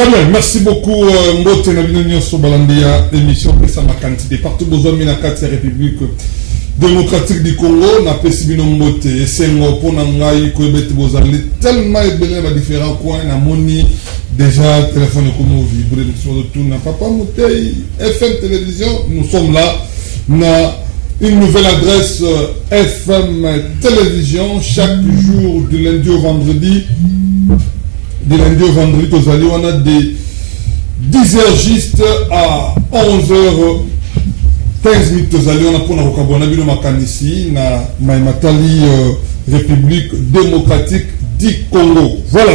Très bien, merci beaucoup. Mbote na bino sur Balandia, émission pesa ma quantité partout besoin mina kati République démocratique du Congo na pesi bino mbote esengo pona ngai ko bete bozali tellement ebele ba différents coins na moni déjà téléphone comme vibrer sur le tout na papa Moutei FM télévision nous sommes là na une nouvelle adresse FM télévision chaque jour du lundi au vendredi. De lundi au vendredi, on a des 10h juste à 11h15 minutes. On a pour nous makanisi na Maïmatali République démocratique du Congo. Voilà.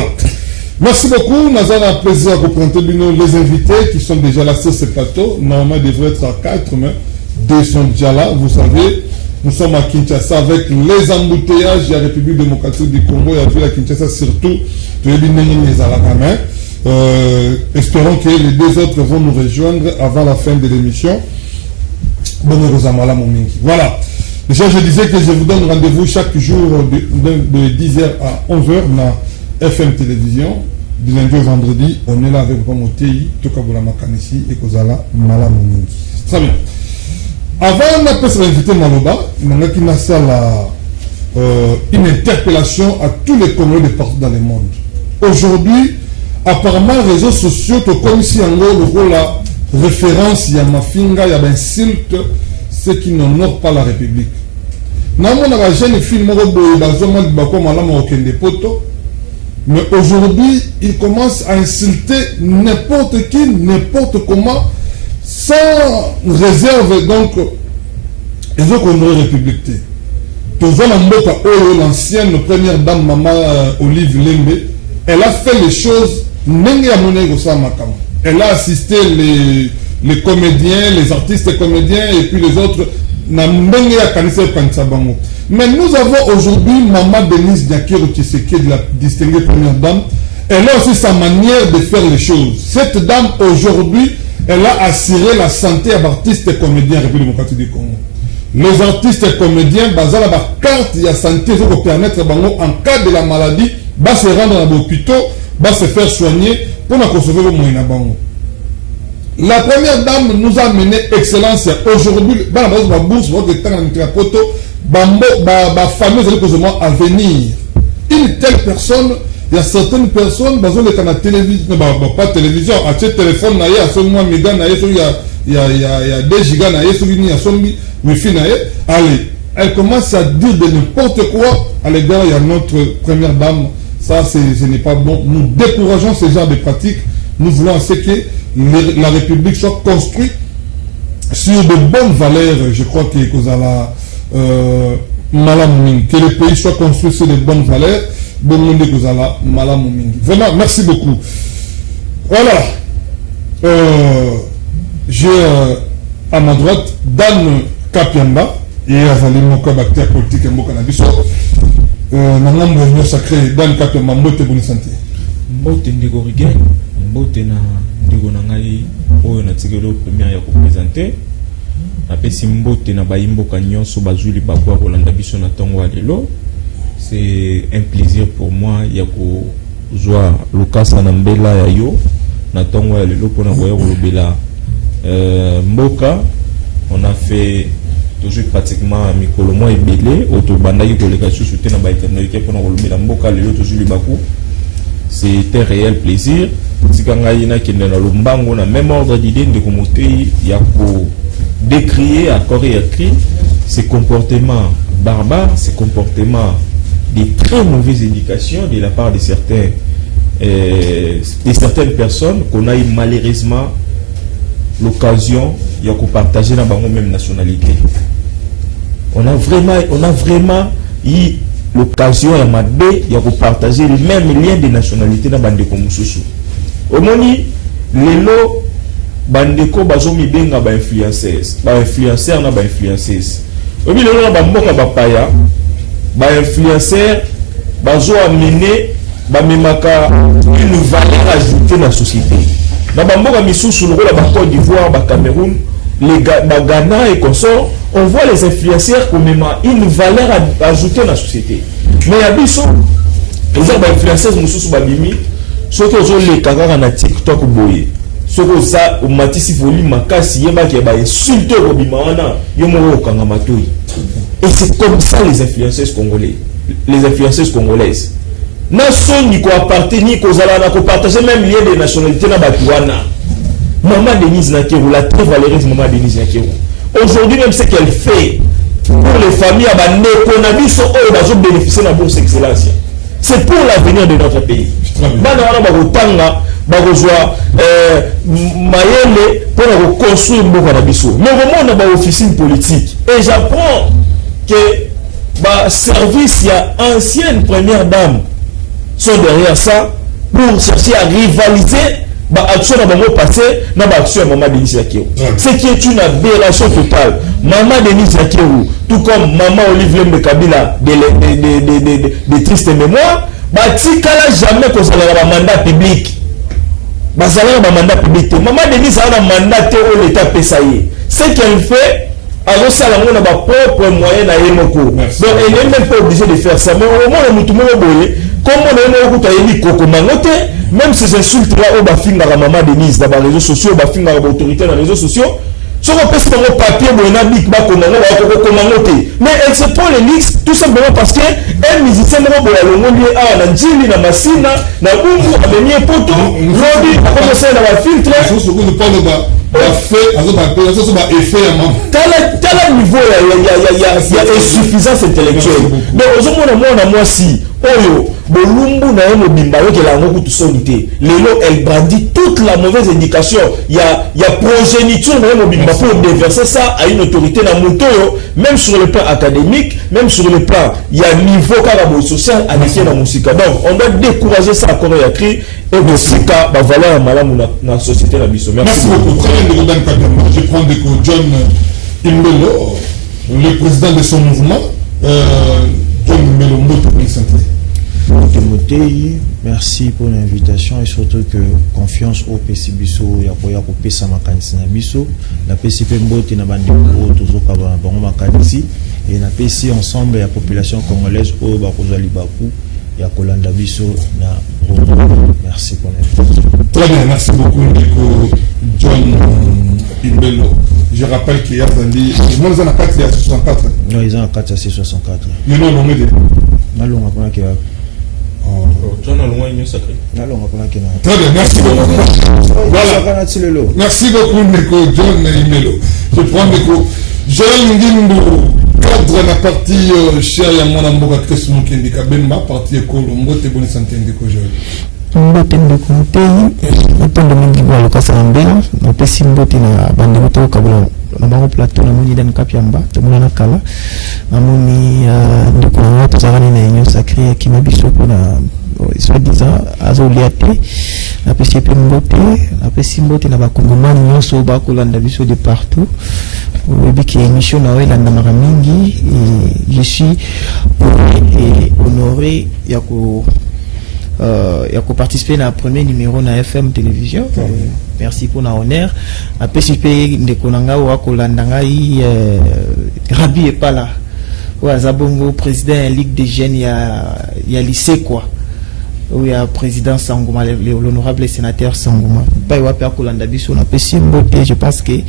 Merci beaucoup. Nous avons un plaisir à vous présenter les invités qui sont déjà là sur ce plateau. Normalement, ils devraient être à 4, mais 2 sont déjà là. Vous savez, nous sommes à Kinshasa avec les embouteillages de la République démocratique du Congo et à Kinshasa surtout. Espérons que les 2 autres vont nous rejoindre avant la fin de l'émission. Voilà. Déjà, je disais que je vous donne rendez-vous chaque jour de 10h à 11h dans FM Télévision. Du lundi au vendredi, on est là avec Romotei, Tokabula Makanisi et Kozala Malamomingi. Très bien. Avant, on a pu s'inviter Maloba, on a une interpellation à tous les Congolais de partout dans le monde. Aujourd'hui, apparemment, les réseaux sociaux, comme si en gros, la référence, il y a Mafinga, il y a insulte, ceux qui n'honorent pas la République. Mais aujourd'hui, il commence à insulter n'importe qui, n'importe comment, sans réserve. Donc, ils ont connu la République. L'ancienne première dame, Maman Olive Lembe, elle a fait les choses. Elle a assisté les comédiens, les artistes comédiens et puis les autres. Mais nous avons aujourd'hui Maman Denise Diakiro Tshisekedi, la distinguée première dame. Elle a aussi sa manière de faire les choses. Cette dame, aujourd'hui, elle a assuré la santé à artistes et comédiens République démocratique du Congo. Les artistes et comédiens, basés sur la carte de santé, pour permettre en cas de la maladie, de se rendre à l'hôpital, de se faire soigner pour nous conserver le moyen. La première dame nous a mené excellence. Aujourd'hui, dans la bourse, votre temps la fameuse à venir. Une telle personne, il y a certaines personnes, dans la télévision, pas télévision, à ce téléphone, il y a seulement méga, il y a 2 gigas, il y a wifi, allez, elle commence à dire de n'importe quoi à l'égard de notre première dame. Ça, ce n'est pas bon. Nous décourageons ce genre de pratiques. Nous voulons que la République soit construite sur de bonnes valeurs. Je crois que le pays soit construit sur de bonnes valeurs. Vraiment, merci beaucoup. Voilà. J'ai à ma droite Dan Kapiamba et Azali Moka Bactéria politique et Moka Nabiso. Maintenant, je suis sacré Dan Kapiamba, Mbote Bonne Santé. Mbote Ndego Rigen, Mbote na Ndego Nangai, Oyo na Tigelo première ya représenter. Apesi Mbote na Bayimboka Nyonso Bazuli Bakwa Rolanda Biso na Tongo Alelo. C'est un plaisir pour moi ya ko joa Lucas Anambela ya yo na Tongo Alelo pour na voyer Olobela. Mboka, on a fait toujours pratiquement Mikolo Moa et Belé, Autobanda qui collègue sur soutien dans l'éternité pour nous la Mboka, le toujours le Bakou. C'était un réel plaisir. Si quand on a qui est dans le Mbango, on a même ordre d'idée de commenter, il y a pour décrier à corps et à cri ces comportements barbares, ces comportements des très mauvaises indications de la part de certaines personnes qu'on a eu malheureusement l'occasion de partager dans la même nationalité. On a vraiment eu l'occasion de partager les mêmes liens de nationalité dans Bandeko Moussousou. Au moni, lelo Bandeko bazomi benga ba influenceurs na ba influenceuses. Au milieu de la mboka bapaya, ba influenceurs bazo amener ba memaka une valeur ajoutée dans la société. Dans la mboka misusu le Côte d'Ivoire, le Cameroun, le Ghana et consorts, on voit les influenceurs comme une valeur ajoutée dans la société. Mais il y a des influenceurs misusu babimi soki ozoleka kaka na TikTok boye soki oza omatisi volume makasi yebaki ba insulte okobima wana yo moko okanga matoi. Et c'est comme ça les influenceuses congolaises na soni ko appartenir ko zala na ko partager même lien de nationalité na batuana. Maman Denise Nakero, la très valeureuse Maman Denise Nakero, aujourd'hui même ce qu'elle fait pour les familles abandonnées qu'on a vu sont eux qui ont bénéficié de la bourse excellence, c'est pour l'avenir de notre pays. Bana bakotanga bakozwa mayele pour construire mboka na biso. Mais vraiment on a ba officine politique et j'apprends que ba service ya ancienne première dame sont derrière ça pour chercher à rivaliser ba action na bango passé na ba action Maman Denise Nakero. Ce qui est une aberration totale. Maman Denise Nakero, tout comme Maman Olive Lembe Kabila de triste mémoire, ba tikala jamais qu'on s'ala ba mandat public. Ba s'ala ba mandat public. Maman Denise a un mandat au l'état pesaye. Ce qu'elle fait alors ça la mona ba propre moyen na yemoko. Donc elle n'est même pas obligée de faire ça. Mais au moment où mutu mo boye, comme on est mo kuta yeli koko mangote, même ces insultes là au bafinga la Maman Denise dans les réseaux sociaux, bafinga la autorité dans les réseaux sociaux, sur on peut se faire un papier boyna big ba komango ba koko mangote. Mais elle se prend les leaks tout simplement parce que un musicien mo boya longo lié a na njili na masina na umbu amenie poto, lobby a commencé na ba filtre. Je ne parle pas. Tel niveau il y a insuffisance intellectuelle. Mais aujourd'hui moi si oyo bolumbu na yo mobimba yo kela ngo kutu sonité lelo elle brandit toute la mauvaise indication. Il y a progéniture na yo mobimba pour déverser ça à une autorité na motoyo, même sur le plan académique, même sur le plan il y a niveau carabo social à l'échelle na musika. Donc on doit décourager ça encore et écrit et musika ba valeur malamu na société na biso. Merci beaucoup. Je prends des coups. John Imbelo, le président de son mouvement. John Imbelo, merci pour l'invitation et surtout que confiance au PCBiso ya kopesa makanisi na biso la PCP Mbote na bandi ko tozoka ba bango makanisi et na PC ensemble la population congolaise au bakozwa libaku ya kolanda biso na merci pour l'invitation. Très bien, merci beaucoup Nico John Imbelo. Je rappelle qu'il y a Zandi, moi ils en a 4 il y a 64. Non, ils en a 4 c'est 64. Mais non, non, mais na longa pona ke John a loin une sacré. na longa pona ke na. très bien, merci beaucoup. Voilà. Merci beaucoup Nico John Imbelo. Je prends Nico. Joël Ngindou, cadre la partie chère ya mwana mboka Christ Mukendi Kabemba, partie école Mbote bonne santé Ndiko Joël. Mbote ndeko mutei otondo mingi bwa lokasa mbela na pesi mbote na bande moto kabula na bango plateau na moni dan kapiamba to mona na kala na moni ndeko na to zagani na union sacrée qui mabiso pona soit disant azoliate na pesi mbote na bakongomani nyonso bakolanda biso de partout biki émission na welanda mara mingi et je suis honoré ya participer à premier numéro na FM télévision. Merci pour la honneur. A participer de konanga wa kolandanga Rabi est pas là. Wa Zabongo président Ligue des jeunes ya lycée quoi. Où il y a président Sangoma l'honorable sénateur Sangoma. Pas wa pa kolanda biso na pesi mbote je pense que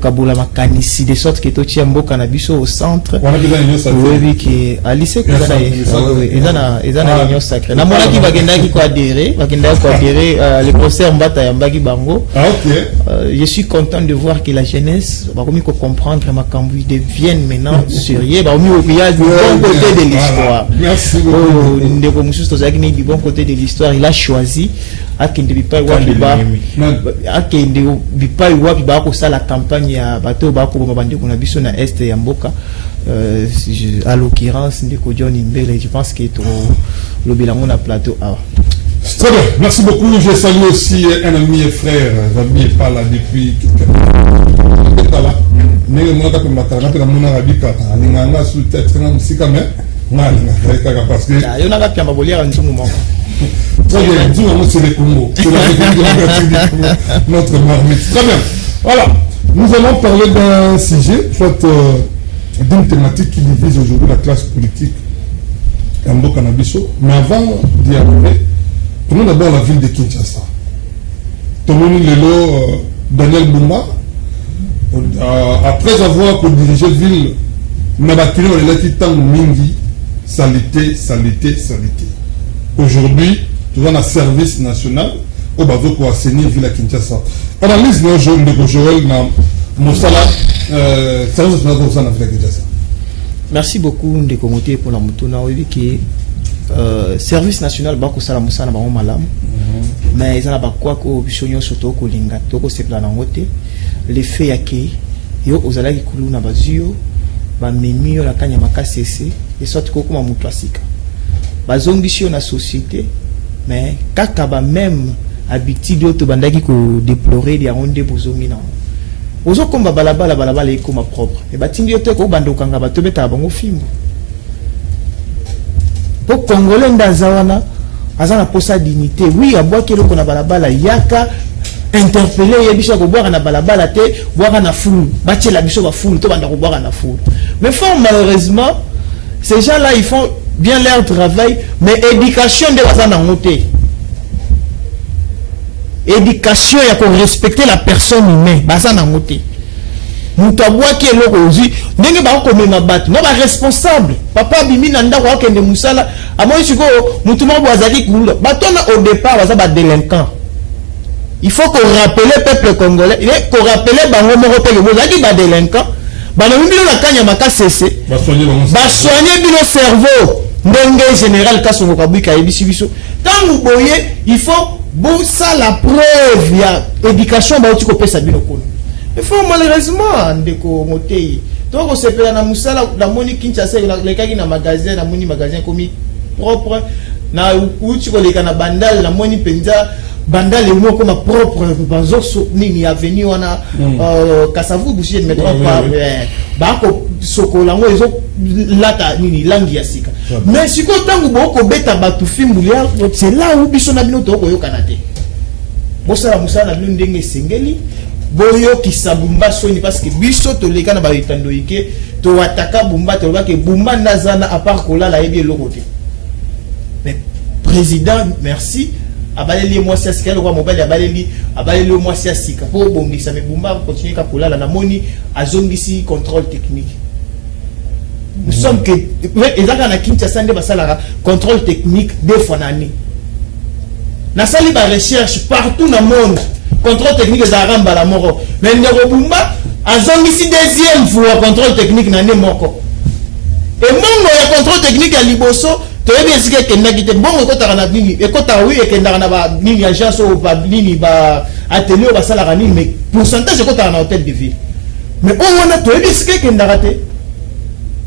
Kabula makanisi de sorte que totia mboka na biso au centre oui qui à lycée ezana réunion sacrée na mona ki bagenda ki ko adhérer le professeur Mbata Yambaki Bango. Je suis content de voir que la jeunesse va comme comprendre makambu deviennent maintenant sérieux ba mi obia du bon côté de l'histoire. Merci beaucoup. Ndeko mususu tozaki du bon côté de l'histoire, il a choisi akende bipai wapi ba akende bipai wapi ba ko sala campagne ya bato ba ko bande ko na biso na est ya mboka à l'occurrence ndeko John Imbele. Je pense que to le bilan on a plateau A. Très bien, merci beaucoup. Je salue aussi un ami et frère, Rabi est pas là depuis pas là. Mais moi quand ma tara na mona Rabi ka alinganga sous tête na musika mais parce que yo na ka pamba bolia nzumu moko. Très bien, dis-moi, c'est le Congo. C'est la République du Congo, notre marmite. Très bien. Voilà. Nous allons parler d'un sujet, soit d'une thématique qui divise aujourd'hui la classe politique en Bokanabiso. Mais avant d'y arriver, Prenons d'abord la ville de Kinshasa. Tomoni Lelo, Daniel Bumba, après avoir dirigé la ville, Nabatino et Latitan Mingi, salité. Aujourd'hui, tout dans le service national, au bateau pour assainir la ville à Kinshasa. Analyse nos jeunes de Joël, Moussala, service national pour la ville à Kinshasa. Merci beaucoup de commenter pour la moutona. Oui, qui service national bako sala musana ba malam. Mais ils ont pas quoi ko bishonyo soto ko linga to ko sepla na ngote. Le fait ya ke yo ozala ki kuluna bazio ba memi yo la kanya makasese et sorte ko kuma mutu asika. Bazongishi na société mais kaka ba même habitude to bandaki ko déplorer dia onde bozongi na. Ozo komba balabala ekoma propre. Et batindi yo te ko bando kanga ba tobeta bango fimbo. Pour Congolais ndazawana azana posa dignité. Oui, a boire kilo kona balabala yaka interpeller yebisha ko boire na balabala te boire na foule. Bache la biso ba foule to banda ko boire na foule. Mais fort malheureusement ces gens-là ils font bien leur travail mais éducation de bazana ngote. Éducation ya ko respecter la personne humaine bazana ngote. Mutabwa ki eloko ozi ndenge ba ko mema bat no ba responsable papa bimi na ndako akende musala amoyi siko mutuma bwazali kula batona au départ baza ba délinquant. Il faut qu'on rappelle le peuple congolais, il faut qu'on rappelle bango moko pe bozali ba délinquant bana mbilo na kanya makasese ba soigner bino cerveau ndenge général kasongo kabwika ebisi biso tangu boye il faut bon ça la preuve ya éducation ba otiko pesa bino kono. Il faut malheureusement ndeko motei donc on s'appelle na musala la moni Kinshasa le kaki na magasin na moni magasin comme propre na uti ko leka na bandal la moni penza bandal mo comme propre bazo nini avenue wana Kasavu boucher de mettre ba ko sokola ngo ezo lata nini langi ya sika mais siko tangu boko beta batu fimbulia c'est là où biso na bino to ko yokana te bosala musala na bino ndenge sengeli boyo kisabumba soni parce que biso to leka na ba itando ike to ataka bumba to ke bumba nazana à part kola la yebi lokote mais président merci abaleli moi sia sika le roi mobile abaleli moi sia sika pour bongisa mais bumba continuer ka kola la na moni azongisi contrôle technique nous sommes que ezaka na Kinshasa nde basala contrôle technique deux fois na année na sali ba recherche partout dans le monde contrôle technique de Aramba la moro mais ndeko bumba azongisi deuxième fois contrôle technique na ne moko et mongo ya contrôle technique ya liboso to yebi esika kenda kite bongo ko tarana nini e ko ta oui e kenda na ba nini agence ou ba nini ba atelier ba sala nini mais pourcentage ko tarana hôtel de ville mais on wana to yebi esika kenda raté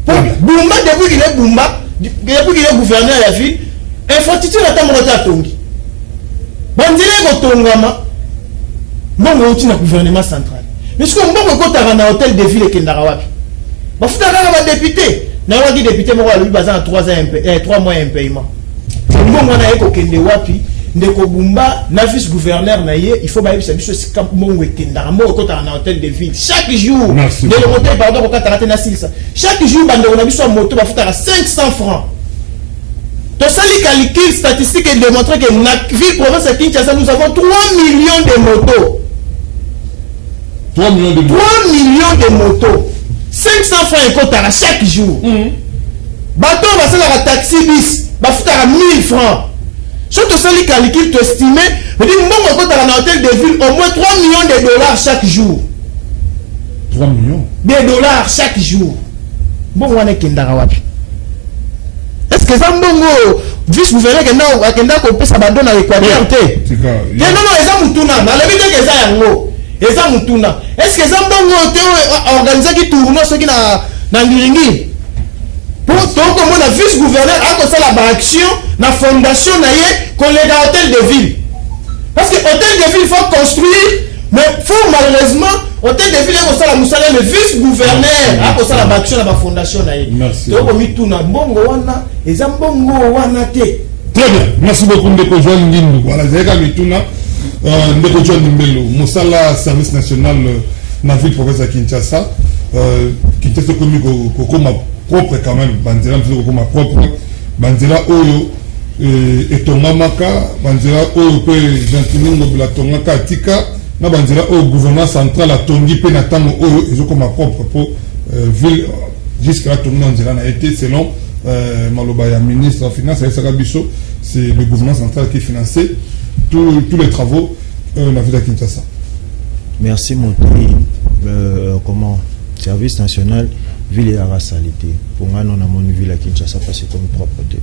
bumba depuis qu'il est bumba depuis qu'il est gouverneur ya ville infrastructure ata mota tongi bandile ko tongama mbongo uti na gouvernement central mais ce qu'on mbongo ko tarana hôtel de ville kendara wapi bafuta kaka ba député na waki député moko alubi baza na 3 mois impayement mbongo na yeko kende wapi ndeko bumba na vice gouverneur na ye il faut ba yebisa biso sika mbongo ekendara mbongo ko tarana hôtel de ville chaque jour de le moteur pardon ko katara na silsa chaque jour bando na biso moto bafuta 500 francs. Tout ça, les calculs statistiques démontrent que dans la ville province de Kinshasa, nous avons 3 millions de motos. 3 millions de motos. 3 millions de motos. 500 francs et quota chaque jour. Bateau, va faire la taxi bis, va faire 1000 francs. Surtout ça, les calculs estimés, on dit, bon, on dans l'hôtel de ville, au moins 3 millions de dollars chaque jour. 3 millions de dollars chaque jour. Bon, on est Kendara wapi. Est-ce que ça mbongo vice-gouverneur kenda ko pesa bando na Equateur te? Non, eza mutuna. Na lebi te que ça yango. Eza mutuna. Est-ce que ça mbongo te organiser ki tournoi soki na Ngiringi? Pour donc comme la vice-gouverneur a ko sala ba action na fondation na ye ko le hôtel de ville. Parce que hôtel de ville faut construire mais faut malheureusement hôtel de ville ko sala musala le vice-gouverneur a ko sala ba action na ba fondation na ye. Donc mi tuna mbongo wana eza mbongo wana te. Très bien. Merci beaucoup ndeko Joël Ngindu. Voilà, zeka mituna ndeko Joël Mbelo musala service national na ville province ya Kinshasa. Kinshasa komi ko koma propre quand même, bandela mzo ko koma propre. Bandela oyo etongamaka banzela oyo pe gentiment ngobila tongaka atika na banzela oyo gouvernement central atongi pe na tango oyo ezokoma propre po ville jusqu'à tongi na nzela na été selon maloba ya ministre de finance ayesaka biso c'est le gouvernement central qui finançait tous les travaux dans la ville de Kinshasa. Merci Montari. Comment service national ville à la salité pour moi non mon ville à Kinshasa parce que comme propreté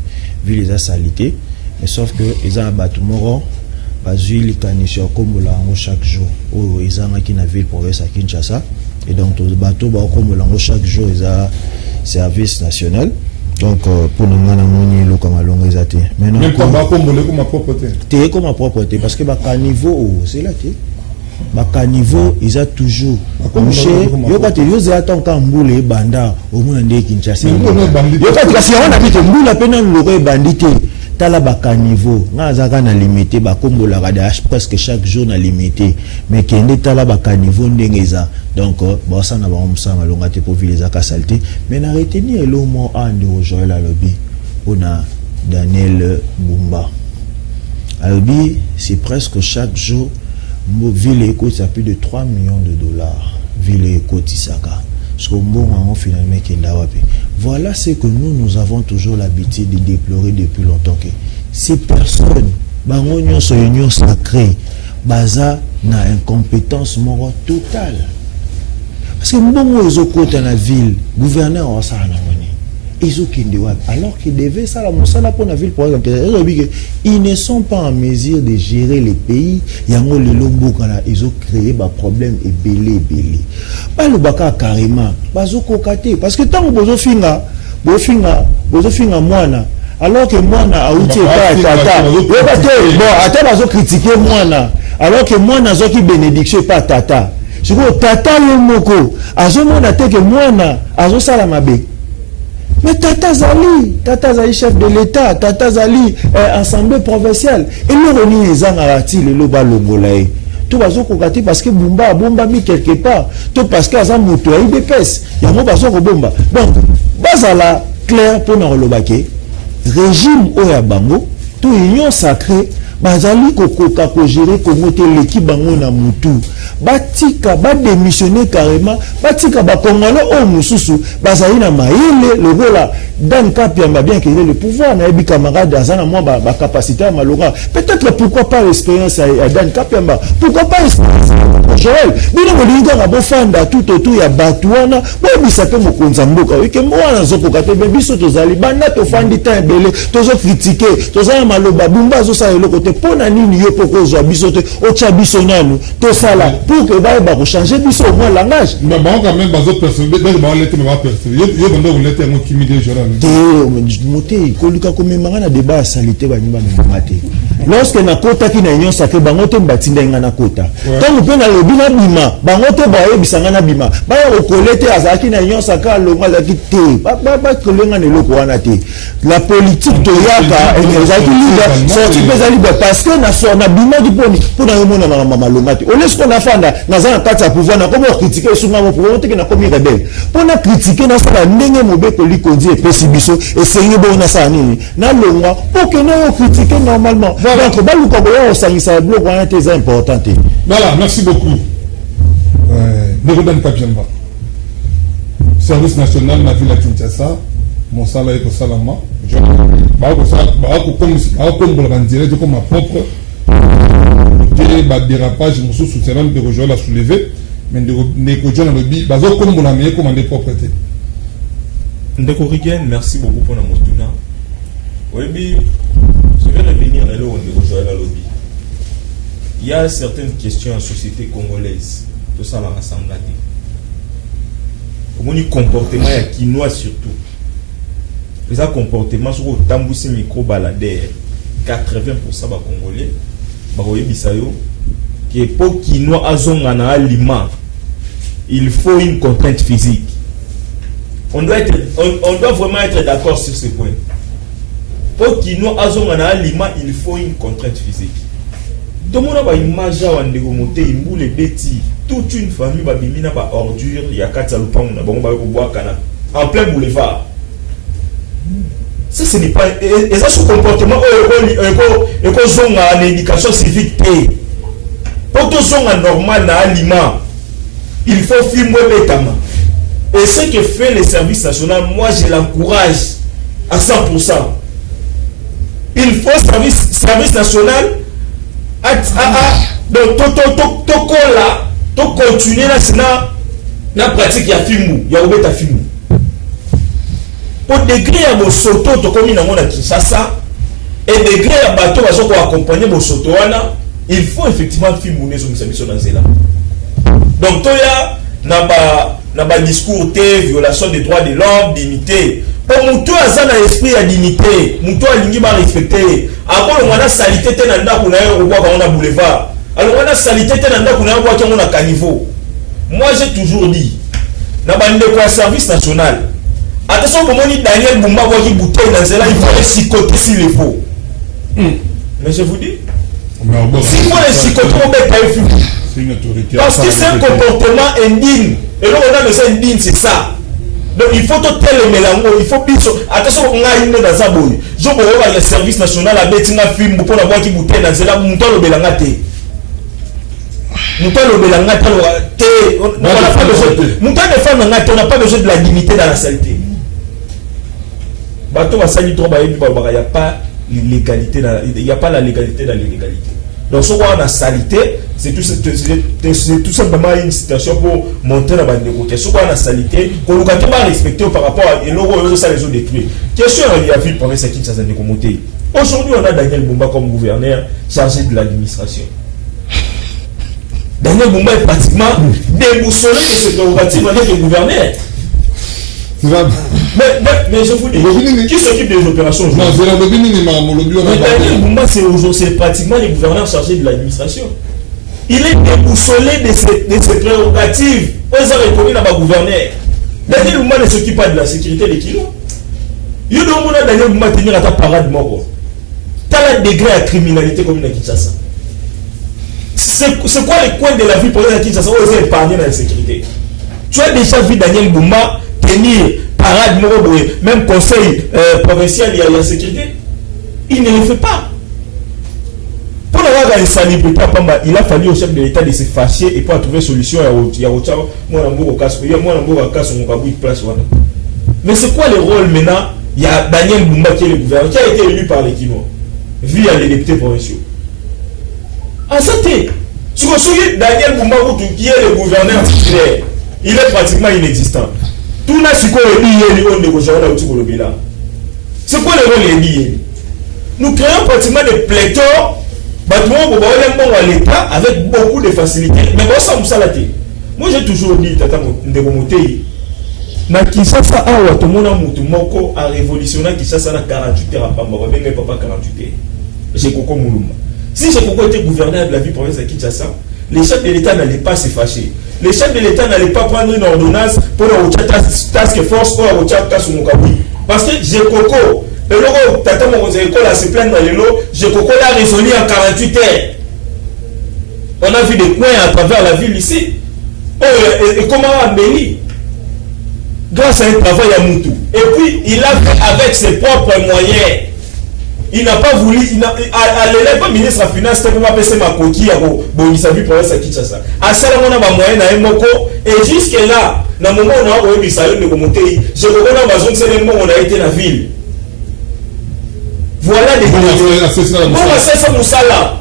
ville à salité mais sauf que ils ont un bâtiment basile kanisha comme la chaque jour ou ils ont qui na ville province à Kinshasa et donc tous bateaux comme la chaque jour ils ont service national donc pour nous na moni lo comme longue exaté maintenant même pas comme ma propreté t'es comme ma propreté parce que bah niveau c'est là que baka niveau ils a toujours couché yo ka te yo za tonka mbule banda au moins ndé Kinshasa yo ka kasi on habite mbula pena loko bandité tala baka niveau nga zaka na limité ba kombola ka presque chaque jour na limité mais kende tala baka niveau ndengeza donc bon ça na ba msa malonga te pour ville za ka salté mais na retenir le mot ande au Joël Alobi on a Daniel Bumba Alobi c'est presque chaque jour ville écoute à plus de 3 millions de dollars. Ville écoute Isaka. Ce qu'on a finalement voilà ce que nous avons toujours l'habitude de déplorer depuis longtemps que ces personnes, bangonyo so union sacrée, baza na incompétence morale totale. Parce que bon ils côté dans la ville, gouverneur en ça na alors qu'ils devaient ça la pour la ville par exemple ils ne sont pas en mesure de gérer les pays yango le lombo kana ils ont créé ba problème et belé pas le baka carrément bazo kokate parce que tant bozo finga mwana alors que mwana a outi pas tata bon ata bazo critiquer mwana alors que mwana zo ki bénédiction pas tata siko tata yo moko azo mona te que mwana azo sala mabe. Mais Tata Zali, chef de l'État, Tata Zali, assemblée provinciale. Et nous, on y est en le loba longolae. Tout va se kokati parce que Bumba mis quelque part. Tout parce que Azam Moutou a eu des pèses. Il y a mon baso Bomba. Donc, Bazala, clair pour nous lobake. Régime Oyabango, tout union sacrée. Bazali kokoka ko gérer comment l'équipe bango na mutu batika ba démissionner carrément batika ba kongolo o mususu bazali na maile le vola dans Kapiamba bien qu'il ait le pouvoir na ebi camarade azana moi ba capacité à malora peut-être pourquoi pas l'expérience à dans Kapiamba pourquoi pas Joël bino bolinga ba bofanda tout autour ya batwana bo bisape mokonza mboka wike mwana zokoka te biso tozali banda to fandi ta ebele tozo critiquer tozala maloba bumba zo sa eloko pona nini yo poko zo biso te o cha biso nanu to sala pour que ba changer biso au moins langage mais bon quand même bazo percevoir ba lettre ba percevoir yo bando lettre mo kimide journal te moté koluka komemanga na débat salité ba nyimba memate lorsque na kota ki na union sacrée bango te batinda nga na kota tant pe na lobi na bima bango te ba yebisanga na bima ba yo kolete azaki na union sacrée longa zaki te ba kolenga ne loko wana te la politique to yaka ezaki leader sorti bezali parce que na bima di poni pour na mona na mama longati on laisse qu'on a fanda na za kata pouvoir na comment critiquer sunga mo pouvoir te na comme rebelle pour na critiquer na ça ndenge mobeko likondi et pesibiso et seigneur bon na ça nini na longwa pour que na critiquer normalement donc balu ko yo sangisa bloc wana te important. Voilà, merci beaucoup. Nerodan Kapiamba. Service national na ville à Kinshasa, mon salaire est au Salama. Je vais comme ma propre dérapage, je me suis soutenu de rejoindre la soulever, mais de négocier dans le bi, comme on a mis comme des propriétés. Ndeko Rigen, merci beaucoup pour la motuna. Oui, je vais revenir à l'eau de Joël Alobi. Il y a certaines questions en société congolaise, tout ça va rassembler. Comment le comportement quinois surtout. Les comportements sur le tambousi micro baladère, 80% va congolais, baroye bisayo, qui est pour quinois azongana aliment, il faut une contrainte physique. On doit vraiment être d'accord sur ce point. Pour quinois azongana aliment, il faut une contrainte physique. Tout le monde a une image toute une famille va bimina ba ordure, il y a 4 salopans en plein boulevard. Ça, ce n'est pas. Et ça, ce comportement, et qu'on zonga en éducation civique, pour que zonga normal, na aliment, il faut filmer bêtement. Et ce que fait le service national, moi, je l'encourage à 100%. Il faut service national donc to continuer là sinon na pratique ya filmu ya obeta filmu au degré ya bosoto to komi na mona Kinshasa et degré ya bato bazo ko accompagner bosoto wana il faut effectivement filmu nezo misabiso na zela donc to ya na ba discours te violation des droits de l'homme dignité pour mutu azana esprit ya dignité mutu alingi ba respecter akolo mwana salité te na ndako na yo kwa kana boulevard alors mwana salité te na ndako na yo kwa kana caniveau. Moi j'ai toujours dit na bande kwa service national attention comme on dit Daniel Bumba kwa ki bouteille dans cela il faut les chicoter s'il le faut. Mais je vous dis s'il faut les chicoter on met pas une autorité parce que c'est un comportement indigne et là on a besoin indigne c'est ça. Donc il faut tout tel mélange, il faut bien attention on a une dans ça boy. Je vois le service national a betinga film pour avoir qui bouteille dans cela monto le belanga té. Monto le belanga té, on n'a pas besoin. Monto de femme on n'a pas besoin de la dignité dans la saleté. Bato va sali trop il y a pas l'illégalité il y a pas la légalité dans l'illégalité. Donc ce qu'on a la saleté, c'est tout simplement une situation pour monter la bande de côté. Ce qu'on a la saleté, qu'on ne peut pas respecter par rapport à l'euro, ça les a détruits. Question il y a vu pour ça qui s'est décommonté. Aujourd'hui, on a Daniel Bumba comme gouverneur chargé de l'administration. Daniel Bumba est pratiquement déboussolé de ce prérogative avec le gouverneur. Mais je vous dis, qui s'occupe des opérations aujourd'hui? Mais Daniel Bumba, c'est pratiquement le gouverneur chargé de l'administration. Il est déboussolé de ses prérogatives. On les a reconnus dans le gouverneur. Daniel Bumba ne s'occupe pas de la sécurité des kilos. Il y a Daniel Bumba tenir à ta parade mort. Tu as le degré à criminalité comme dans Kinshasa. C'est quoi les coins de la vie pour les Kinshasa? On les a épargnés dans la sécurité. Tu as déjà vu Daniel Bumba tenir parade, même conseil provincial, il y a la sécurité. Il ne le fait pas. Pour avoir la salubrité, il a fallu au chef de l'État de se fâcher et pour trouver solution. Mais c'est quoi le rôle maintenant? Il y a Daniel Bumba qui est le gouverneur, qui a été élu par les Kino, via les députés provinciaux. Ah, c'était. Si vous souvenez, Daniel Bumba, qui est le gouverneur titulaire, il est pratiquement inexistant. Tout n'a pas c'est quoi le rôle de nous créons pratiquement des pléthores à l'État avec beaucoup de facilité. Mais moi j'ai toujours dit, Tata Ndegomotei, na Kinshasa awa tomona mutu moko a révolutionné Kinshasa na 48 heures à Pamba, même pas 48 heures. J'ai Koko Moulumba. Si j'ai Koko était gouverneur de la ville province de Kinshasa, les chefs de l'État n'allaient pas se fâcher. Les chefs de l'État n'allaient pas prendre une ordonnance pour la task force pour la task Mukabi. Parce que j'ai Koko, et là, Tata Mokonzeko a se plaindre dans les lots, j'ai Koko l'a résolu en 48 heures. On a vu des coins à travers la ville ici. Oh, et comment embelli? Grâce à un travail à Moutou. Et puis, il a fait avec ses propres moyens. Il n'a pas voulu, à l'élève ministre de la Finance, c'est pour passer ma coquille à Bongisa vu pour ça qui ça. À ça, on a ma moyenne à Moko, et jusque là, dans le moment où on a eu ça, de commenter, je reconnais ma zone, c'est le moment où on a été dans la ville. Voilà des gens. Bon, c'est ça, Moussala.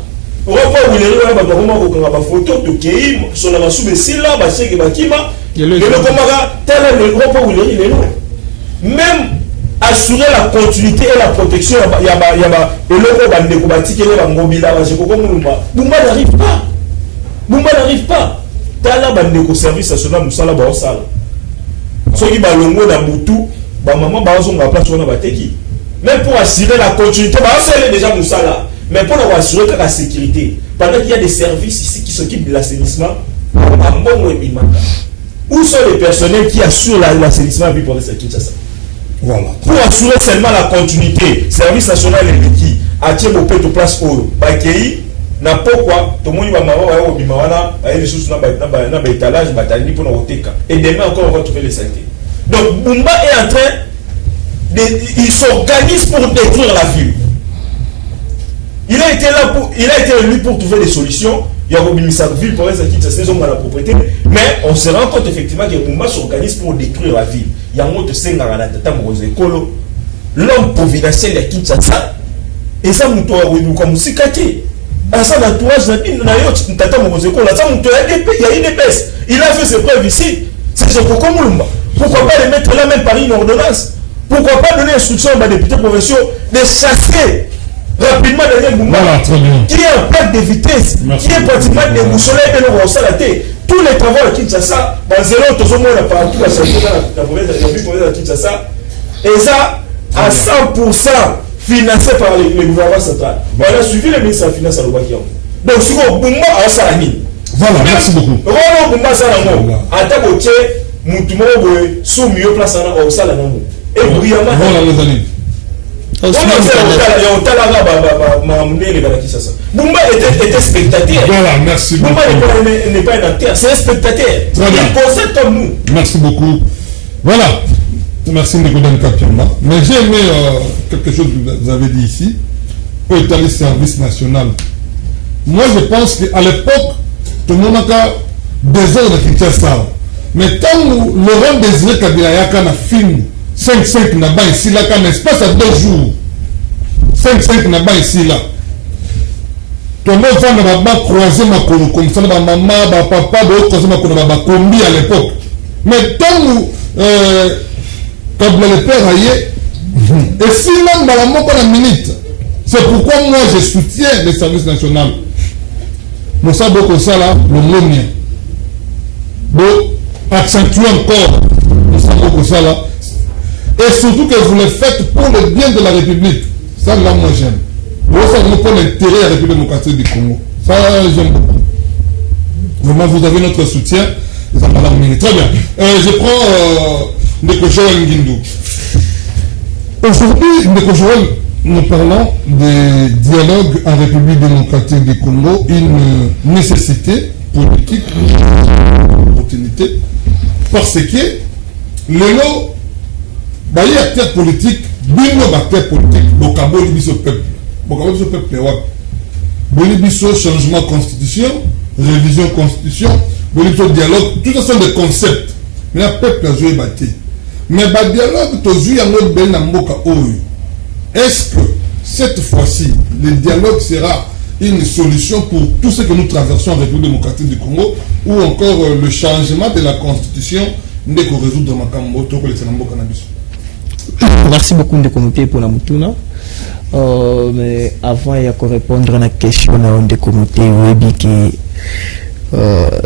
On va pas où il est là, on va photo de Kéim, sur la massou de Silla, Bassé, Bakima, et le Komara, tel est le gros où il est là. Même assurer la continuité et la protection, il y a et le Bandekobati qui est là, Bumba n'arrive pas. Bumba n'arrive pas. Tala Bandeko service national Moussala Baosala. Ceux qui balongo na Moutou, maman Bazon va place sur la bateki. Même pour assurer la continuité, c'est déjà Moussala. Mais pour assurer la sécurité, pendant qu'il y a des services ici qui s'occupent de l'assainissement, où sont les personnels qui assurent l'assainissement pour les Kinshasa? Voilà. Pour assurer seulement la continuité, service national et qui attire au péto place au Bakei, n'a pas quoi, tout le monde va m'avoir au Bimawana, à les sources dans l'étalage, bataille pour nos Oteka. Et demain encore, on va trouver les saletés. Donc, Bumba est en train il s'organise pour détruire la ville. Il a été élu pour trouver des solutions. Il y a Robinson ville pour les acquis de la propriété, mais on se rend compte effectivement que Mumba s'organise pour détruire la ville. Il y a un autre l'homme providentiel de Kinshasa, et ça nous doit comme Sikati. À ça, l'entourage il y a une épaisse. Il a fait ses preuves ici. C'est ce pourquoi Mumba. Pourquoi pas les mettre là même par une ordonnance? Pourquoi pas donner instruction aux députés provinciaux de chasser rapidement derrière Mumba, qui est en perte de vitesse, qui est pratiquement déboussolé de l'eau la tête. Tous les travaux à Kinshasa, dans zéro, tout le monde a partout à la province de Kinshasa, et ça, à 100% financé par le gouvernement central. On a suivi le ministre de la Finance à l'Oubakiam. Donc, si vous Bumba a Salami. Voilà, merci beaucoup. Roland Bumba Salamo, à Taboche, Moutumo, sous mieux place au Salamo. Et brillamment. Voilà, les amis. Bumba était spectateur. Voilà, merci beaucoup. Bumba n'est pas un acteur, c'est un spectateur. Il possède comme nous. Merci beaucoup. Voilà. Merci Nicolas Kapiamba. Mais j'ai aimé quelque chose que vous avez dit ici, pour étaler service national. Moi, je pense qu'à l'époque, tout le monde a des heures de Kinshasa. Mais quand Laurent Désiré Kabila Yaka na film 5-5 n'a pas ici là, quand l'espace à 2 jours, 5-5 n'a pas ici là. Tout le monde va croiser ma colo comme ça, ma maman, ma papa, de croiser ma colo, ma combi à l'époque. Mais quand nous, comme le père aillé, et si l'homme dans la mort pendant la minute, c'est pourquoi moi je soutiens les services nationaux. Moussa Bokosala, le mien. Donc, accentuer encore Moussa Bokosala. Et surtout que vous le faites pour le bien de la République. Ça, là, moi j'aime. Vous savez pour l'intérêt de la République démocratique du Congo. Ça, j'aime beaucoup. Vraiment, vous avez notre soutien. Très bien. Je prends Ndeko Joël Nguindou. Aujourd'hui, Ndeko Joël, nous parlons des dialogues en République démocratique du Congo, une nécessité politique, une opportunité, parce que le lot, il y a acteurs politiques, bingo acteurs politiques, Bokabo Libiso peuple. Bokabo Libiso peuple, Bolibiso changement constitution, révision constitution, Bolibiso dialogue, tout ça sont des concepts. Mais le peuple a joué battu. Mais le dialogue, tu as joué en mode ben namboka oyo. Est-ce que cette fois-ci, le dialogue sera une solution pour tout ce que nous traversons en République démocratique du Congo, ou encore le changement de la constitution n'est qu'au résoudre ma kamboto que les namboka nabiso? Merci beaucoup de commenter pour la Mutuna. Mais avant il y a qu'à répondre à la question de commenter webi qui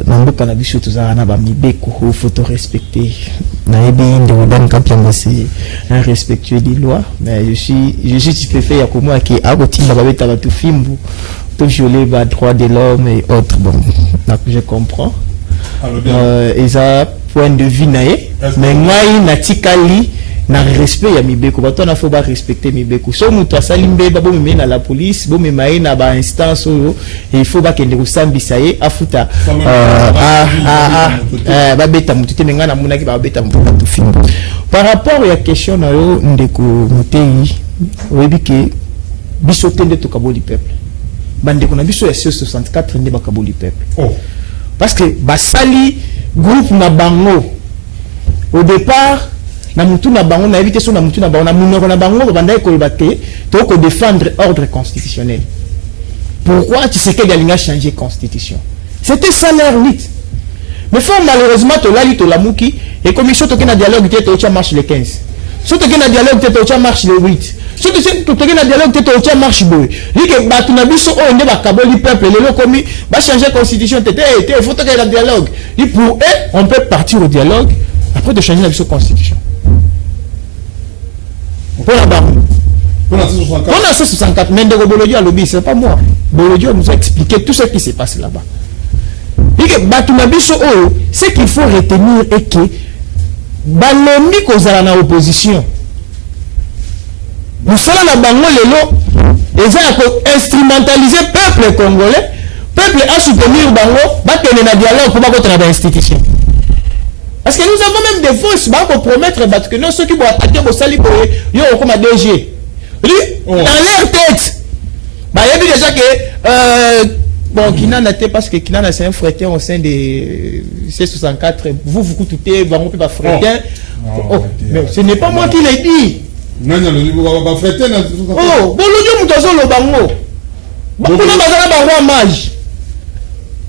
namboka nabiso tozana ba mibeko faut te respecter. Naebi Ndoudan Kapiamba c'est un respectueux des lois, mais je suis stupéfait ya comme moi qui a gotinda babeta ba tout fimbu to violer ba droits de l'homme et autres. Bon, donc je comprends. Et ça point de vue naé, mais ngai natikali na respect ya mibeko bato na faut ba respecter mibeko so mutu asalimbe ba bo mena la police bo memaye na ba instance oyo il faut ba kende kusambisa ye afuta ba beta mutu te menga na munaki ba beta mutu to film par rapport ya question na yo ndeko mutei oyebi ke biso tende to kaboli peuple bande ko na biso ya 64 nde ba kaboli peuple parce que basali groupe na bango au départ na mutu na bango na éviter son na mutu na bango na munoko na bango banda ko libate to ko défendre ordre constitutionnel. Pourquoi tu sais qu'il y a changer constitution? C'était ça leur lutte. Mais faut malheureusement to la lutte la muki et commission to na dialogue te to marche le 15. Surtout que na dialogue te to marche le 8. Surtout que na dialogue te to marche boy. Like batu na biso o nde ba kaboli peuple lelo komi ba changer constitution te faut que la dialogue. Et pour eux on peut partir au dialogue après de changer la constitution. Pour la barre. On a 64. Mais Bolodio à lobby, c'est pas moi. Bolodio nous a expliqué tout ce qui se passe là-bas. Ce qu'il faut retenir est que Balomi kozala na opposition. Nous sommes là bango lelo et ça a instrumentaliser peuple congolais. Peuple a soutenir bango, ba tenir na dialogue pour ba contre la institution. Parce que nous avons même des voices pour promettre que non, ceux qui vont attaquer vos salis, ils ont comme DG. Dans leur tête, il y a déjà que bon, Kinana était parce que Kinana c'est un frétin au sein des C64. Vous coûtez, vous pouvez pas frétin. Mais ce n'est pas moi qui l'ai dit. Non, non, frétin. Oh, bon, le Dieu le bango. Bon, on a mage.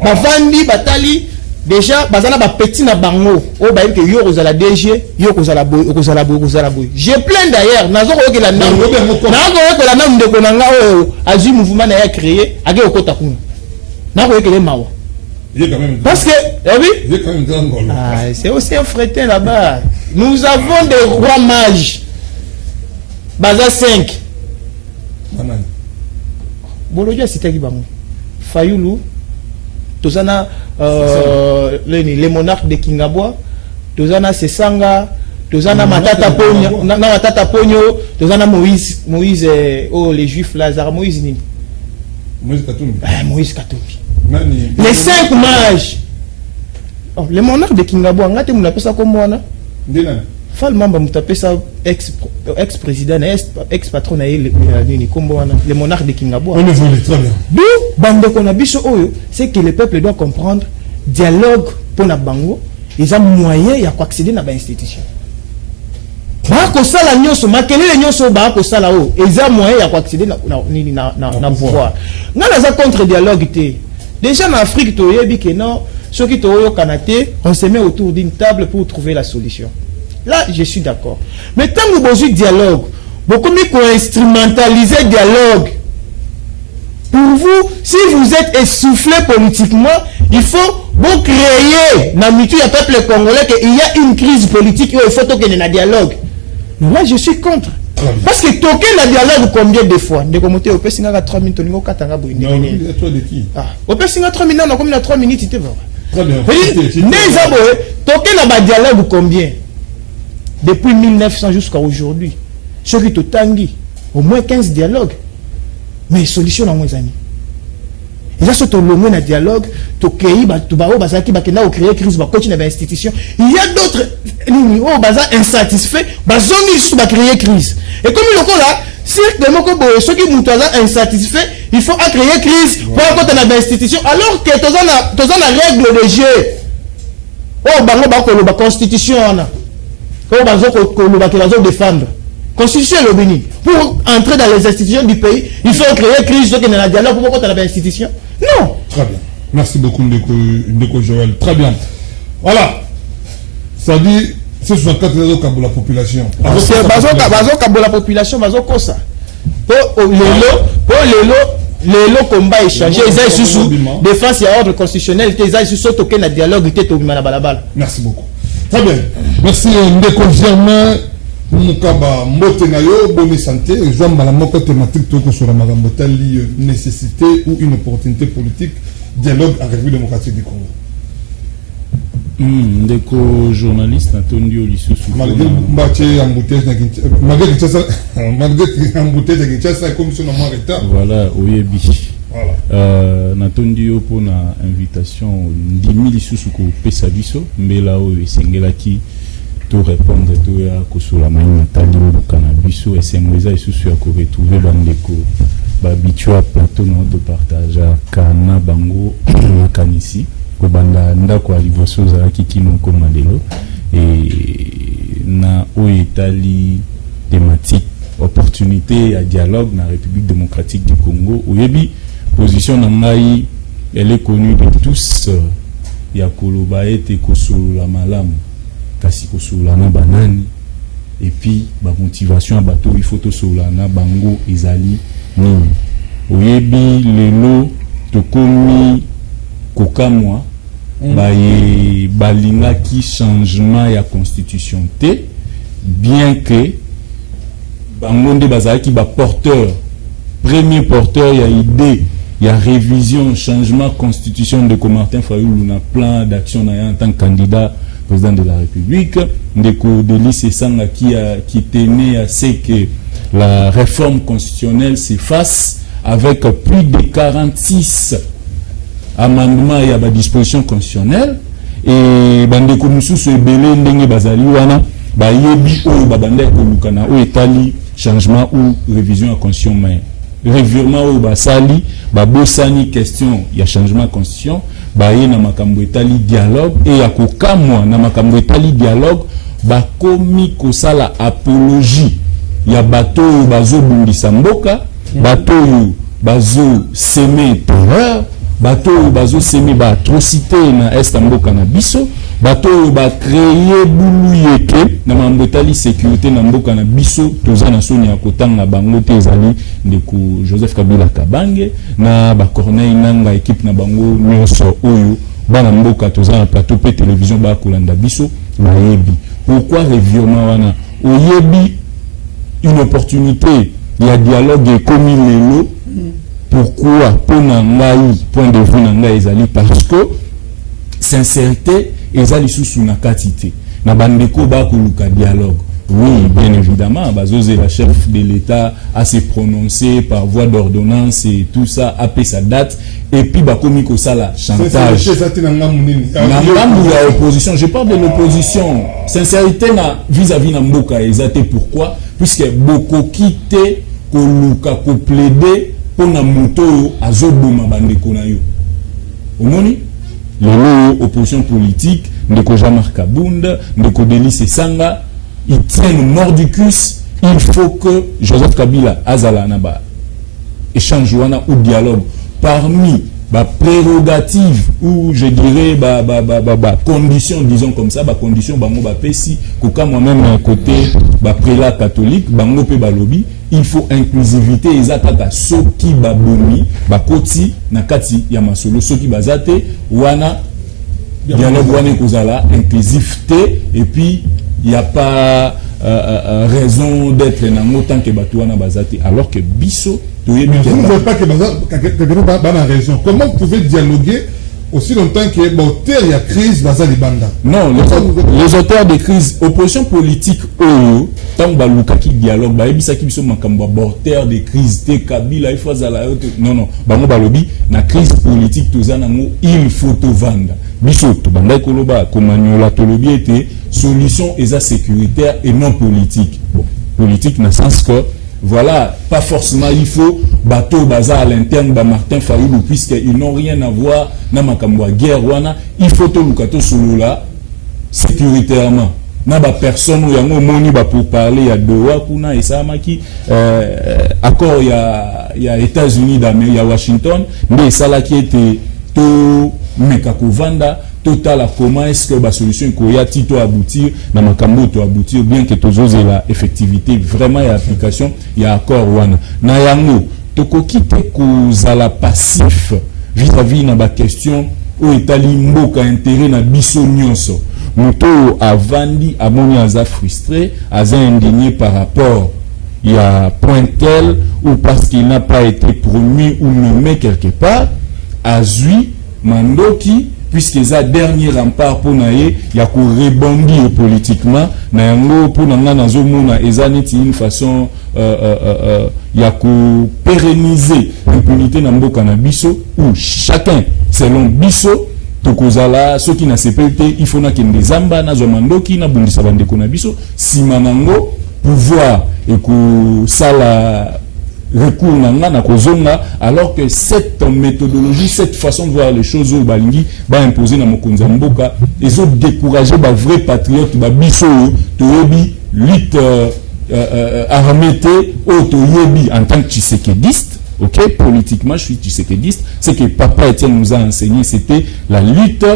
Bavandi, batali. Déjà, bazana ba petit na bango. Oh, bah, que yo kozala DG, yo kozala boy. J'ai plein d'ailleurs. Nazo ko ke la nam. Nazo ko la nam de konanga o azu mouvement na créé, age okota kuna. Nazo ko ke le mawa. Parce que, oui. Ah, c'est aussi un frétin là-bas. Nous avons des rois mages. Baza 5. Bolodia c'était qui bango. Fayulu. Tozana les monarques de Kingabwa, Tozana Sesanga, Tozana Matata Pogno, Matata Pogno, Tozana Moïse, oh les juifs Lazare, Moïse Nini. Moïse Katumbi. Moïse Katumbi. Les 5 mages. Oh, les monarques de Kingabwa, on a appelé ça comme moi, non? Fal Mamba mutapé ça ex-président, ex-patron les monarques de Kingabwa. On évolue très bien. D'où bande qu'on a biso oyo, c'est que le peuple doit comprendre dialogue pour na bango, ils ont moyen ya ko accéder na ba institution. Ba ko sala nyoso makelele nyoso ba ko sala o, ils ont moyen ya ko accéder na pouvoir. Ngana za contre dialogue té. Déjà en Afrique to yebi que non, ceux qui to yo kanaté, on se met autour d'une table pour trouver la solution. Là, je suis d'accord. Mais tant que vous avez dialogue, beaucoup mieux instrumentaliser le dialogue. Pour vous, si vous êtes essoufflé politiquement, il faut vous créer dans le peuple congolais qu'il y a une crise politique et il faut qu'il y ait un dialogue. Mais là, je suis contre. Parce que toquer le dialogue combien de fois? De commenter au Pessinga 3 minutes, au Katanga Bouini. Non, toi de qui? Au Pessinga 3 minutes, on a combien de 3 minutes? Très bien. Toquer le dialogue combien? Depuis 1900 jusqu'à aujourd'hui, ceux qui te tanguent, au moins 15 dialogues, mais solution dans moins amis. Et là, c'est le dialogue, tu créer, crise, continuer l'institution. Il y a d'autres insatisfaits, ils vont créer crise. Et comme il y a là, ceux qui sont insatisfaits, il faut créer crise pour continuer l'institution, alors que tu as la règle de jeu. Oh, la constitution. Pour défendre. Constitution le Bénin. Pour entrer dans les institutions du pays, il faut créer crise dans la dialogue pour contre la institution. Non. Très bien. Merci beaucoup, Ndeko Joël. Très bien. Voilà. Ça dit, c'est 64 raisons pour la population. C'est pour la population, pour ça. Pour les combats échangés, ils ont sous défense et ordre constitutionnel, ils ont sous token dialogue, ils ont balabala. Merci beaucoup. Très bien. Merci Ndeko Germain. Mukaba mbote na yo, bonne santé. Zamba la moko thématique toko sur la magambotali nécessité ou une opportunité politique, dialogue en République démocratique du Congo. Ndeko journaliste Antonio Lisusu. Malgré Mbaché embouteillage na Kinshasa, malgré embouteillage na Kinshasa comme si on a retard. Voilà, oyebi. Voilà. Natondio pour na invitation ndimi Lisusu ko pesa biso mbela o esengelaki to répondre to ya kosula mani natali o cannabis et sengweza Lisusu ya ko retrouver bandeko ba bitua plateau no de partage kana bango makanisi ko banda ndako alivoso za kikino ko mandelo et na o etali thématique opportunité à dialogue dans la République démocratique du Congo. Oyebi position nangai elle est connue de tous. Ya koloba ete kosolola malamu kasi kosolola na banani et puis ba motivation à bateau il faut tosolola na bango ezali nini. Oyebi lelo tokomi kokamwa baye balinga ki changement ya constitution te bien que bangonde bazaki ba porteur premier porteur ya idée ya révision changement constitution de Martin Fayulu na plan d'action na en tant que candidat président de la République ndeko Delis Esanga qui tenait à ce que la réforme constitutionnelle s'efface avec plus de 46 amendements et à la disposition constitutionnelle et bandeko mususu ebele ndenge bazali wana bayebi oyo babanda koluka na oyo etali changement ou révision ya constitution mais revirement oyo basali babosani question ya changement de constitution baye na makambo etali dialogue et ya kokamwa na makambo etali dialogue bakomi kosala apologie ya bato oyo bazobundisa mboka bato oyo bazoseme terreur bato oyo bazoseme baatrocité na est mboka na biso bato oyo bacreye bulu yeke na mambo etali sécurité na mboka na biso toza na soni ya kotanga bango te ezali ndeko Joseph Kabila Kabange na Corneille Nanga équipe na bango nyonso oyo bana mboka toza na plateau pe télévision bakolanda biso bayebi pourquoi revirement wana oyebi une opportunité ya dialogue comme lelo pourquoi pour ngai point de vue nanga ezali parce que sincérité ezali sous na quantité na bandeko ba koluka dialogue oui bien évidemment bazoze la chef de l'état a se prononcer par voie d'ordonnance et tout ça après sa date et puis bakomi ko sala chantage na ngambu ya opposition je parle de l'opposition sincérité na vis-à-vis na mboka ezate pourquoi puisque beaucoup quitté koluka ko plaider pour na moto azoboma bandeko na yo omoni lelo opposition politique ndeko Jean-Marc Kabunda ndeko Delis Sanga ils tiennent mort du cul il faut que Joseph Kabila azala na ba échange wana ou dialogue parmi ba prérogative ou je dirais ba condition disons comme ça ba condition bango ba pesi koka moi-même à côté ba prélat catholique bango pe ba lobby il faut inclusivité ezakaka soki babomi bakoti na kati ya masolo soki bazate wana dialogue wana kozala inclusivité et puis il y a pas raison d'être nango tant que bato wana bazate alors que biso vous ne voulez pas que bana raison comment vous pouvez dialoguer aussi longtemps que l'auteur y a crise bazali banda non les auteurs de crise opposition politique oyo tant baluka ki dialogue ba ebisa ki biso makambo aborder de crise te Kabila il faut zala non bango balobi na crise politique tozana ngo il faut to vanda biso to banda koloba komanyola to lobi était solution eza sécuritaire et non politique bon politique dans le sens que voilà, pas forcément il faut bateau bazar à l'interne ba Martin Fayoulou puisqu'ils n'ont rien à voir na makambo guerre wana il faut to lukato solo là sécuritairement na ba personne ou yango moni ba pour parler ya Doha kuna esamaki accord ya États-Unis d'Amérique ya Washington mais ça là qui était to mekakovanda total comment est-ce que la solution koya tito aboutir na makambo to aboutir bien que tozoze la effectivité vraiment ya application ya accord wana na yango tokoki te kozala passif vis-à-vis na ba question o etali mboka intérêt na biso nyonso moto avandi amoni aza frustré aza indigné par rapport il y a point tel ou parce qu'il n'a pas été promu ou nommé quelque part azui mandoki puisque ça dernier rempart pour naé ya ko rebondir politiquement na yango pour nanga nazomona ezaneti une façon ya ko pérenniser l'impunité na mboka na biso où chacun selon biso tokozala soki na CPT il faut na kende zamba na zomandoki na bundisa bandeko na biso simanango pouvoir et ko sala recours na kozonga alors que cette méthodologie cette façon de voir les choses au balingi ba imposer na mokonza mboka ezo décourager ba vrai patriote ba biso toyebi lutte armée au toyebi en tant que tshisekediste ok politiquement je suis tshisekediste c'est que papa Étienne nous a enseigné c'était la lutte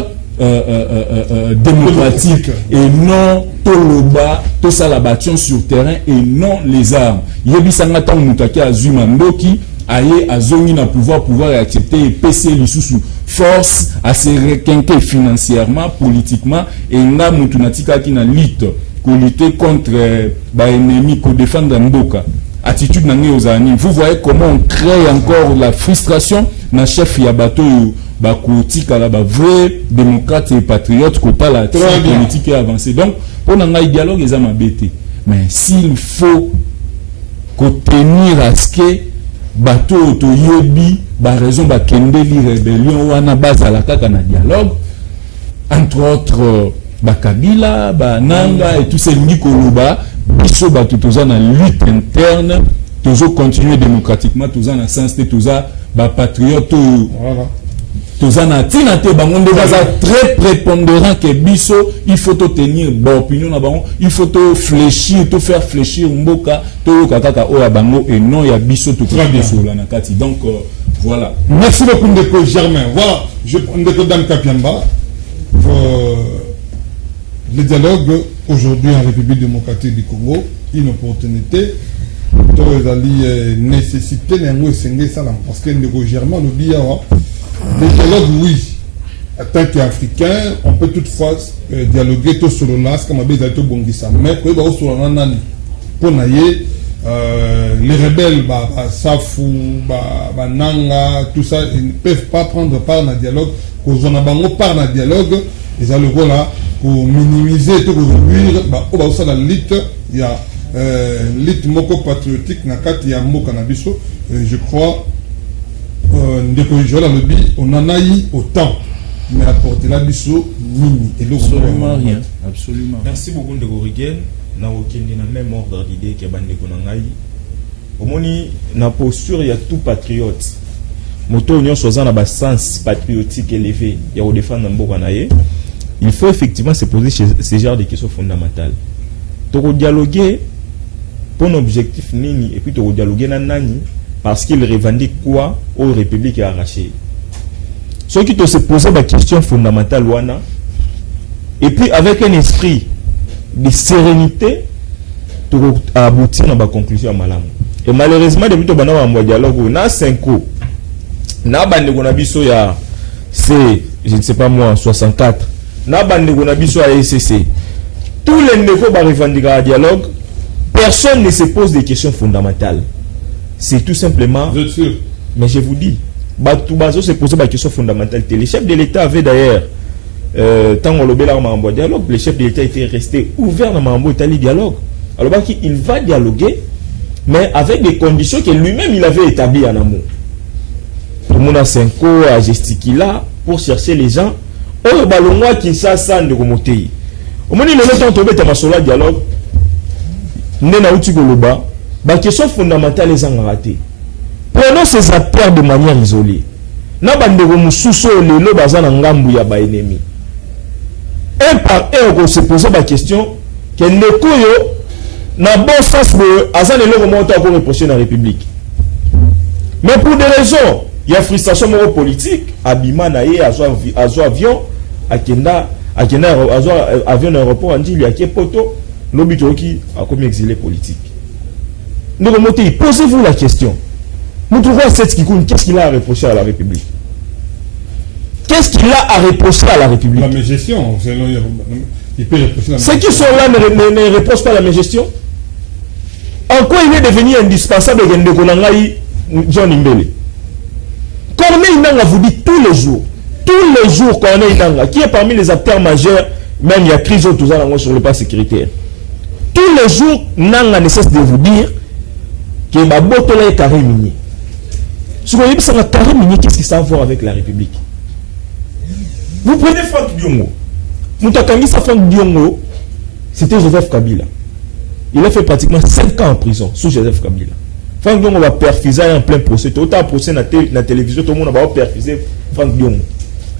démocratique et non toloba to salabation sur terrain et non les armes yebisanga tant mutaki azuma ndoki aye azongi na pouvoir accepter et PC lisusu force à se requinquer financièrement politiquement et nga mutunatika ki na lutte ko lutter contre ba ennemi ko défendre mboka attitude nangi ozani vous voyez comment on crée encore la frustration na chef ya bateau bakotika la ba vrai démocrate et patriote ko la politique est avancée donc pour un dialogue les hommes embêtés mais s'il faut tenir à ce que bateau to yebi ba raison ba kende li rébellion wana base à la kaka na dialogue entre autres Bakabila, Bananga et tous ces Nikoloba, biso batu toza na lutte interne, tozo continuer démocratiquement, toza na sens toza ba patriote, Voilà. toza na tinate bango baza très prépondérant que biso il faut tenir bonne opinion na bango, il faut fléchir, faire fléchir mboka, to kaka o ya bango et non ya biso to sur la nakati. Donc voilà. Merci beaucoup Ndeko Germain. Voilà, je prends Ndeko Dame Kapiamba. Le dialogue aujourd'hui en République démocratique du Congo, une opportunité, nécessité parce que Ndeko Germain nous dit le dialogue, oui. En tant qu'Africain, on peut toutefois dialoguer tout sur le nas comme Abézato Bongissa. Mais sur le nani, pour naïe, les rebelles, Safou, Nanga, tout ça, ils ne peuvent pas prendre part dans le dialogue. Quand on a part dans le dialogue, ils ont le rôle là pour minimiser, tout réduire. Au la lutte, il y a lutte moko patriotique, il y a moko cannabis. Je crois. On en a eu autant, mais apporter la biso mini et absolument rien. Absolument. Merci beaucoup de Gorigen. Na okende na même ordre d'idée que bandeko na ngai. Omoni na posture ya tout patriote. Moto nyonso za na ba sens patriotique élevé ya o défendre mboka na ye. Il faut effectivement se poser ce genre de questions fondamentales. To dialoguer pour un objectif nini et puis to dialoguer na nani. Parce qu'il revendique quoi aux républiques arrachées. Ceux qui te se posaient des questions fondamentales, et puis avec un esprit de sérénité, tu as abouti à ma conclusion à Malam. Et malheureusement, depuis que tu as un dialogue, on a 5 ans. C'est, je ne sais pas moi, 64. Tous les niveaux de revendiquer un dialogue, personne ne se pose des questions fondamentales. C'est tout simplement. Vous êtes sûr? Mais je vous dis, Batoubazo se posait des questions fondamentales. Les chefs de l'État avaient d'ailleurs, tant qu'on le en dialogue, les chefs de l'État étaient restés ouverts dans Mambo Italie dialogue. Alors il va dialoguer, mais avec des conditions que lui-même il avait établies en amont. Tout le monde a 5 ans à gesticuler pour chercher les gens. Oh, balonga qui s'assan de Komotei. Au moment où le temps tombé dans ma dialogue, Nena Utigoloba. La question fondamentale est en raté. Prenons ces acteurs de manière isolée. Na bandeko mususu lelo bazana ngambu ya ba ennemi. Un par un on se pose la question que ndeko yo na bon sens de azana lelo monta ko reprocher la République. Mais pour des raisons, il y a frustration politique, abima na ye azo avion akenda avion aéroport andi il y a qui poto lobito qui a comme exilé politique. Nous remontons, posez-vous la question. Nous trouvons cette Kikoun, qu'est-ce qu'il a à reprocher à la République? Qu'est-ce qu'il a à reprocher à la République? La mégestion, il peut reprocher la mégestion. Ceux qui sont là ne reprochent pas la mégestion. En quoi il est devenu indispensable de Konangaï John Imbele? Corneille Nanga vous dit tous les jours Corneille Nanga, qui est parmi les acteurs majeurs, même il y a crise autour sur le plan sécuritaire. Tous les jours, Nanga ne cesse de vous dire que ma botola est carré minier. Si vous voyez ça, carré minier, qu'est-ce que ça a à voir avec la République? Vous prenez Franck Diongo. Moutakangisa Franck Diongo, c'était Joseph Kabila. Il a fait pratiquement 5 ans en prison sous Joseph Kabila. Franck Diongo va perfuser en plein procès. Tout autant procès dans la télévision, tout le monde va perfuser Franck Diongo.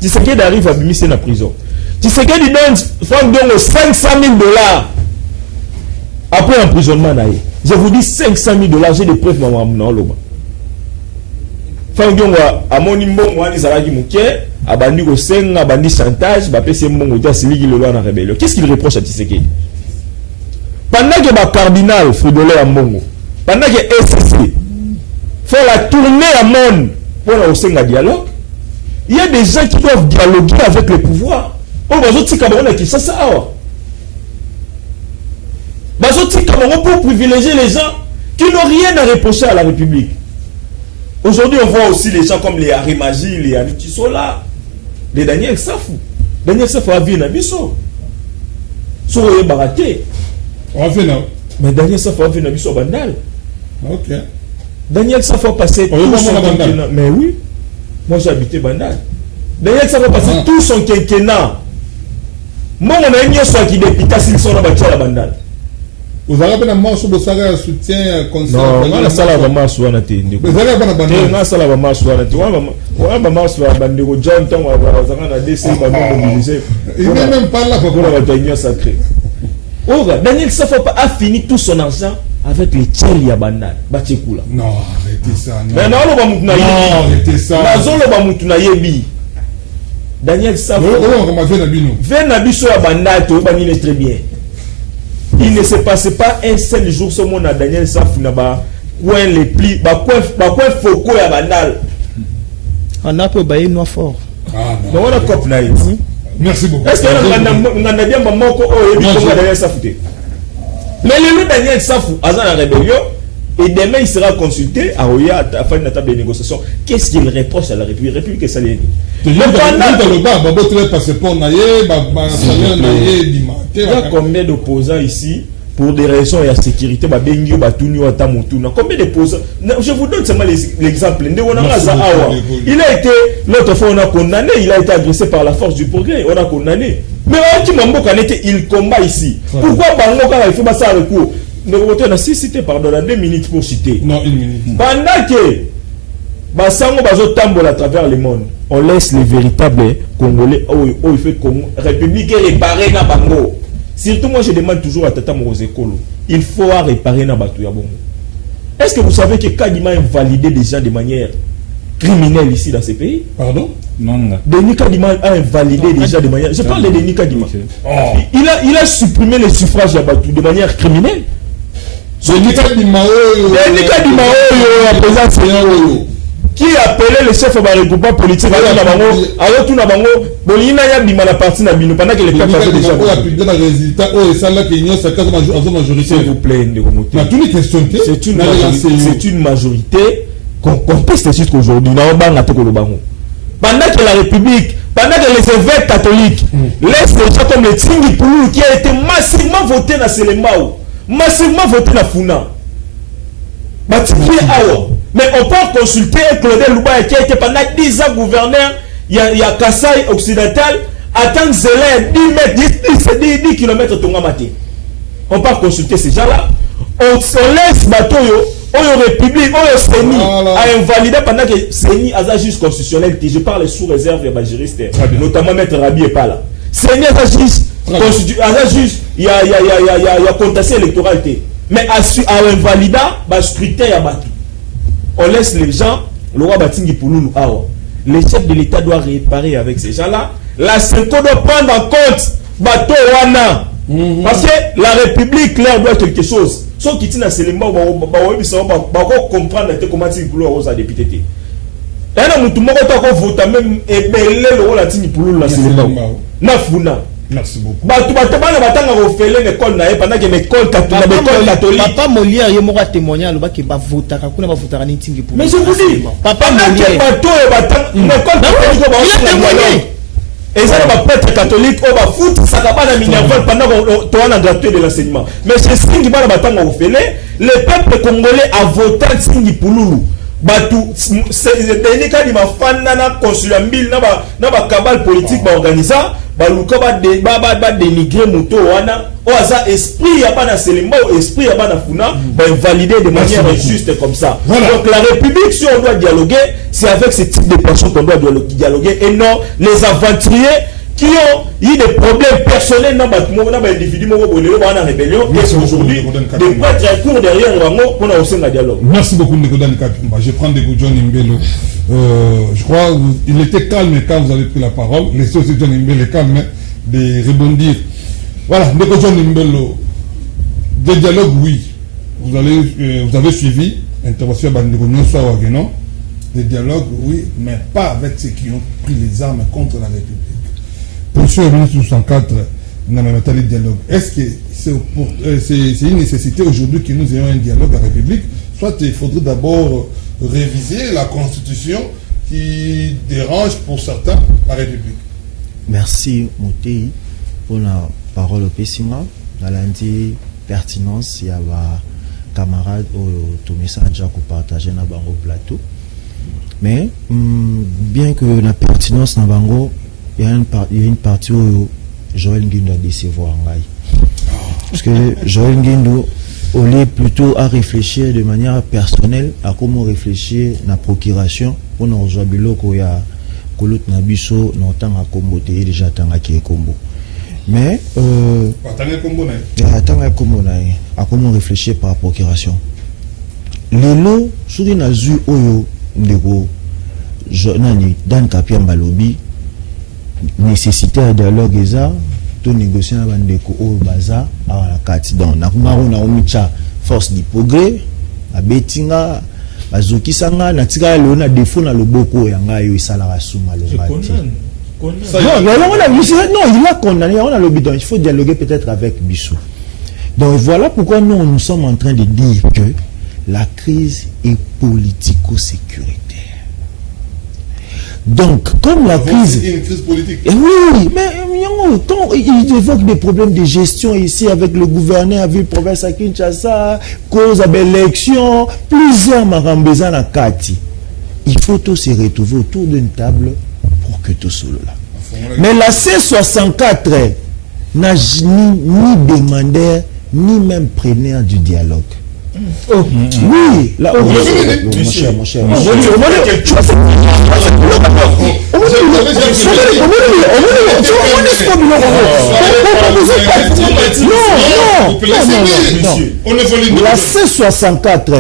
Tshisekedi arrive à bimisser dans la prison. Tshisekedi donne Franck Diongo $500,000 après emprisonnement. Je vous dis $500,000, j'ai des preuves dans l'Oba. Franck Diongo a mon imbongo, a des alagi mouké, a bandi au sen, a bandi chantage, a PC mbongo, a siligi le loi en rébellion. Qu'est-ce qu'il reproche à Tshisekedi? Pendant que le cardinal Fridolin à Mbongo, pendant que SSC fait la tournée à monde pour le dialogue, il y a des gens qui doivent dialoguer avec le pouvoir. Oh, Bazoti Cameroun qui ça ça. Bazoti Cameroun pour privilégier les gens qui n'ont rien à reprocher à la République. Aujourd'hui, on voit aussi les gens comme les Arimagie, les Anitisola, les Daniel Safou. Daniel Safou a vu un abisso. Souré baraté. On a fait non. Mais Daniel Safou a vu un abisso bandal. Ok. Daniel Safou a passé tout son quinquennat. Mais oui, moi j'ai habité Bandal. Daniel Safou a passé tout son quinquennat Moi, on a une chose qui député s'ils sont dans la bandade. Vous avez un marche de saga soutien concert. Non, la salle va marcher sur la tête. Vous avez un bandade. La salle va marcher sur la tête. On va marcher sur la bande de John Tom, on va décider de mobiliser. Il n'est même pas là pour la réunion sacrée. Oh, Daniel Safopa a fini tout son argent avec les Tchèli à bandade. Batchekula. Non, arrêtez ça. Mais non, non, arrêtez ça. Daniel Safopa. On va faire Nabino. Faire Nabiso à bandade, tu vas très bien. Il ne se passait pas un seul jour sur mon Daniel Saf Naba, coin les plis, coin Foucault à Bandal. On a peu baillé noir fort. Ah non. On a cop naïf. Merci beaucoup. Est-ce qu'on a bien maman ko Daniel Saf? Mais le Daniel Saf a la rébellion et demain il sera consulté à Oya à la fin de la table de négociation. Qu'est-ce qu'il reproche à la République et ça l'est dit. Le passeport il y a combien d'opposants ici pour des raisons de sécurité? Combien d'opposants? Je vous donne seulement l'exemple. Il a été, l'autre fois on a condamné, il a été agressé par la force du progrès, on a condamné. Mais il combat ici. Pourquoi il faut passer à recours? On a 6 cités, pardon, 2 minutes pour citer. Non, 1 minute. Pendant que Basango bazo tambola à travers le monde, on laisse les véritables Congolais il fait Congo République réparer na bango. Surtout moi je demande toujours à Tata Morozekolo, il faut réparer na batu ya bongo. Est-ce que vous savez que Kadima a invalidé des gens de manière criminelle ici dans ce pays? Pardon? Non. Denis Kadima a invalidé des gens de manière. Je parle de Denis Kadima. Il a supprimé les suffrages à batu de manière criminelle. Denis Kadima qui appelait le chef de la République politique pendant que les peuples avaient déjà s'il vous plaît, c'est une majorité qu'on conteste jusqu'aujourd'hui. Pendant que la République, pendant que les évêques catholiques laissent les gens comme les Tsingi Poulou qui a été massivement voté dans Selemao, massivement voté dans Funa. Mais on peut consulter Claudel Louba qui a été pendant 10 ans gouverneur, il y a Kassai occidental, attendre Zélène, 10 km Tongamate. On peut consulter ces gens-là. On laisse Batoyo, on République, on Séni, à invalider pendant que Séni a juste constitutionnel. Je parle sous réserve des juristes, notamment Maître Rabi et pas là. Séni a juste il y a contestation électorale. Mais à invalider, le scrutin à Batu. On laisse les gens, le roi Batingi Pouloulou, le chef de l'État doit réparer avec ces gens-là. La CENCO doit prendre en compte Bato Wana. Parce que la République, l'air doit quelque chose. Sauf qu'il tient à Séléma, on va comprendre comment Tingi Pouloulou a député. Et là, nous avons voté même et le roi Batingi Pouloulou la Séléma. Nafuna. Merci beaucoup. Papa Molière il m'a témoigné alors qu'il va voter quand va voter à Ntingi pour. Mais je vous dis, Papa Molière et ça va prêtre catholique on va foutre ça va na minerval pendant qu'on a gratuité de l'enseignement. Mais c'est Ntingi bana batanga ofele, le peuple congolais a voté Ntingi Pouloulou. Batu c'est Denis Kadima fanda na consulat 1000 na ba cabale politique ba organisa ba luka ba dénigrer moto wana o aza esprit ya bana Selemba esprit ya bana Funa ba valider de manière injuste comme ça. Voilà. Donc la République, si on doit dialoguer, c'est avec ce type de personnes qu'on doit dialoguer et non les aventuriers qui ont eu des problèmes personnels dans l'individu en rébellion et aujourd'hui de prêtres court derrière pour un dialogue. Merci beaucoup Nicolas Nkapimba. Je prends des coups de John Imbelo. Je crois il était calme quand vous avez pris la parole. Laissez aussi John Imbelo calme de rebondir. Voilà, Nicolas John Imbelo. Des dialogues, oui. Vous avez suivi l'intervention de Bandegonion Sawageno. Des dialogues, oui, mais pas avec ceux qui ont pris les armes contre la République. Position 1964 n'a même pas de dialogue. Est-ce que c'est une nécessité aujourd'hui que nous ayons un dialogue à la République? Soit il faudrait d'abord réviser la Constitution qui dérange pour certains la République. Merci Moutei pour la parole au Pessima. Dans lundi pertinence, il y a des camarades au message déjà partagé dans le plateau. Mais bien que la pertinence dans Bango, il y a une partie où Joël Nguindo a décevoir Ngai. Parce que Joël Nguindo, au lieu plutôt à réfléchir de manière personnelle à comment réfléchir la procuration pour nous rejoindre biloko ya kolot na biso na tanga kombo te déjà tanga ki kombo. Mais tanga kombo na. Tanga kombo na à comment réfléchir par procuration. Lelo suri na zu oyo ndeko nani Dan Kapia Mbalobi nécessité un dialogue eza to négocier na bandeko oyo baza à la carte donc na kumaro na omicha force du progrès a betinga bazokisanga na tika le na défaut na loboko ya ngayo isala rasuma le bati non il a condamné on a le bidon il faut dialoguer peut-être avec Bissou. Donc voilà pourquoi nous sommes en train de dire que la crise est politico-sécuritaire. Donc, comme la crise... C'est une crise politique. Oui, mais quand il évoque des problèmes de gestion ici avec le gouverneur à ville province à Kinshasa, cause à l'élection, plusieurs marambezans à Kati. Il faut tous se retrouver autour d'une table pour que tout soit là. Mais la C64 n'a ni demandeur, ni même preneur du dialogue. Oui, là, mon cher. La C64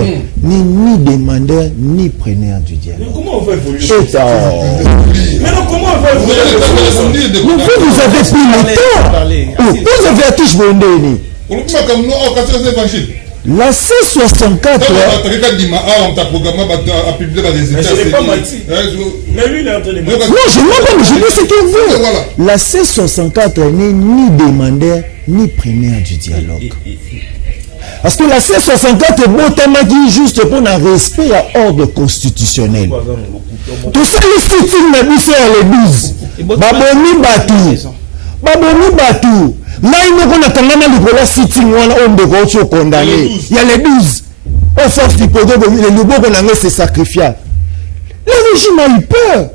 ni demandeur ni preneur du dialogue. Comment on va évoluer? Mais non, comment on va évoluer? Vous avez pris le temps. Vous avez tous venu. La C64 je dis ce qu'il veut. La C64 n'est ni demandeur ni preneur du dialogue. Parce que la C64 est bon juste pour un respect à ordre constitutionnel. Tout ça, les sitting n'a vu faire les 12. Baboni Batou. Là, il n'y a pas de sitting, on a condamné. Il y a les 12. Au force du pouvoir, les nouveaux qu'on a se sacrifier. Le régime a eu peur.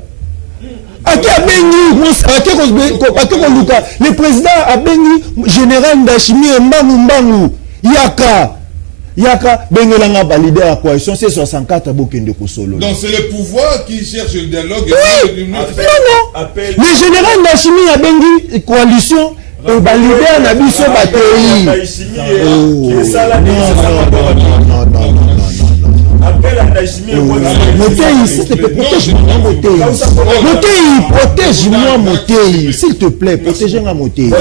Le président a béni général Ndachimi Mbangu. Yaka Bengelanga validé la coalition, c'est 64 à Bokende Kosolo. Donc c'est le pouvoir qui cherche le dialogue. Oui, non. Le général Ndachimi a béni coalition. Et validé un habit sur la pays. Protège-moi, Motei. S'il te plaît, protège-moi, Motei.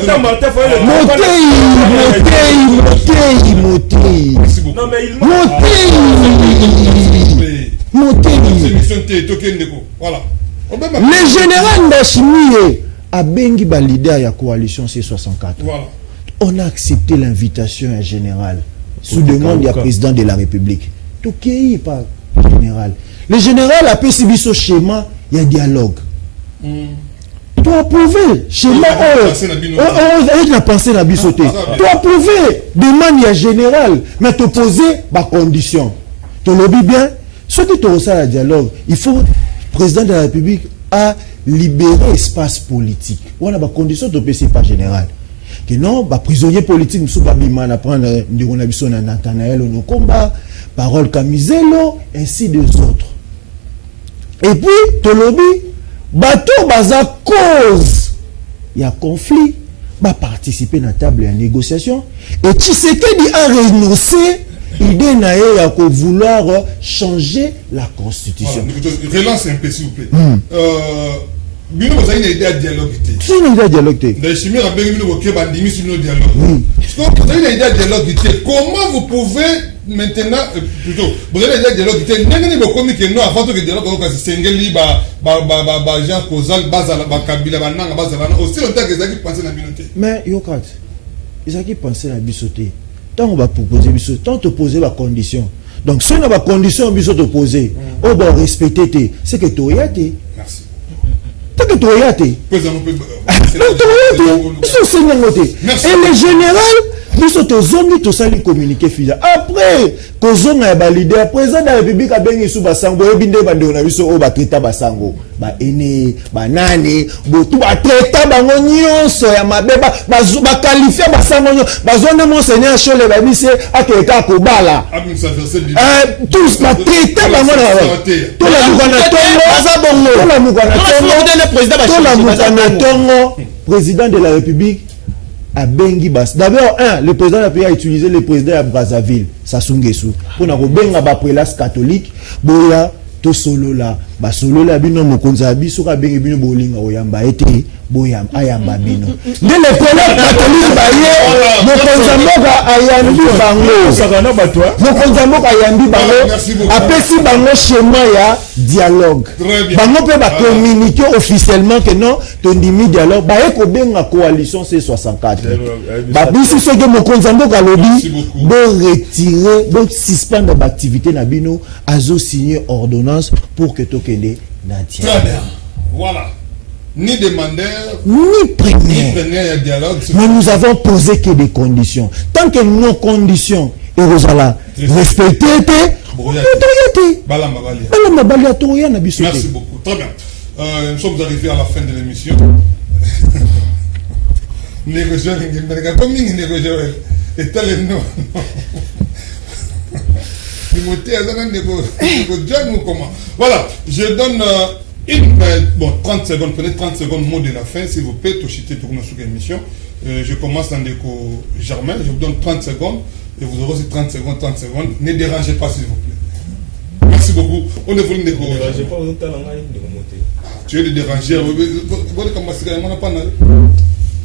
Le général Ndachimi a bengi balida ya coalition C64. Voilà. On a accepté l'invitation en général sous demande du président de la République. Tout qui pas général. Le général a fait ce schéma, il y a dialogue. Tu as approuvé schéma avec la pensée la bisoté. Tu as approuvé demande ya général, mais tu posé ma condition. Tu lobby bien, ce qui te ça le dialogue, il faut le président de la République a libérer espace politique. On a des conditions de PC par général. Que non, prisonniers politiques, nous sommes à prendre de Nathanaël au combat, parole Camiselo, ainsi des autres. Et puis, Tolobi, bateau baza cause. Il y a conflit, va participer à la table de négociation. Et Tshisekedi a renoncé. L'idée n'a pas vouloir changer la constitution. Relance un peu s'il vous plaît. Bino vous avez une idée à dialogue. C'est une idée à dialogue. Comment vous pouvez maintenant plutôt vous avez une idée à dialogue. Avant que le dialogue Jean Kozal Bazala Kabila Bananga Bazala aussi longtemps que Zaki pensait la minorité. Mais Yokat, Zaki pensait la bisoté. Tant on va proposer biso, tant te poser la condition. Donc si on a la condition biso te poser, on doit respecter c'est que tu y as été. Merci. Tant que tu y as été. Et le général biso tozongi tosali communiqué fida après kozonga ya balide président de la république abengi su basango yebi nde bandeko na biso oyo batreta basango baene banane botu batreta bango nyonso ya mabe bakalifie basango nyonso bazonde monseigneur chole babisi akeka kobala tous batreta bango na tongo président de la république à Bengi Bas. D'abord, le président de la République a utilisé le président de Brazzaville, Sassou Nguesso, pour nous benga ba prélat catholique, boya to solo la, ba solo la bino mokonza biso ka bengi bino bolinga oyamba ete boya ayamba bino. Mais le prélat catholique ba ye mokonza moka ayambi bango. Sakana batwa. Mokonza moka ayambi bango. Apesi bango schéma ya dialogue. Bango pe ba communiquer officiellement que non, tondimi dialogue ba eko benga coalition C64. Ba bisi so que mokonza moka lobi bo retirer, bo suspendre l'activité na bino azo signer ordonnance pour que tokende na dialogue. Très bien. Voilà. Ni demandeur, ni preneur à dialogue. Mais nous avons posé que des conditions. Tant que nos conditions et Rosala respectées, merci beaucoup. Très bien. Nous sommes arrivés à la fin de l'émission. Voilà, je donne 30 secondes, prenez 30 secondes, mot de la fin, s'il vous plaît, Toshité tourne sur l'émission. Je commence dans l'écho Germain, je vous donne 30 secondes, et vous aurez aussi 30 secondes. Ne dérangez pas, s'il vous plaît. Merci beaucoup. On est venu d'écho. Tu es de déranger.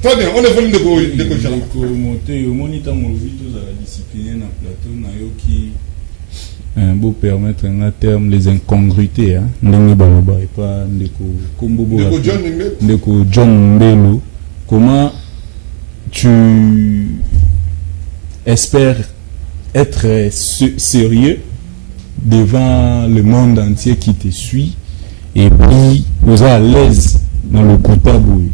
Très bien, on est venu d'écho Germain. Beau permettre à terme les incongruités, Ndeko Baloba et pas Ndeko Kombobo, Ndeko John Mbelo. Comment tu espères être sérieux devant le monde entier qui te suit et puis vous êtes à l'aise dans le Koutaboui.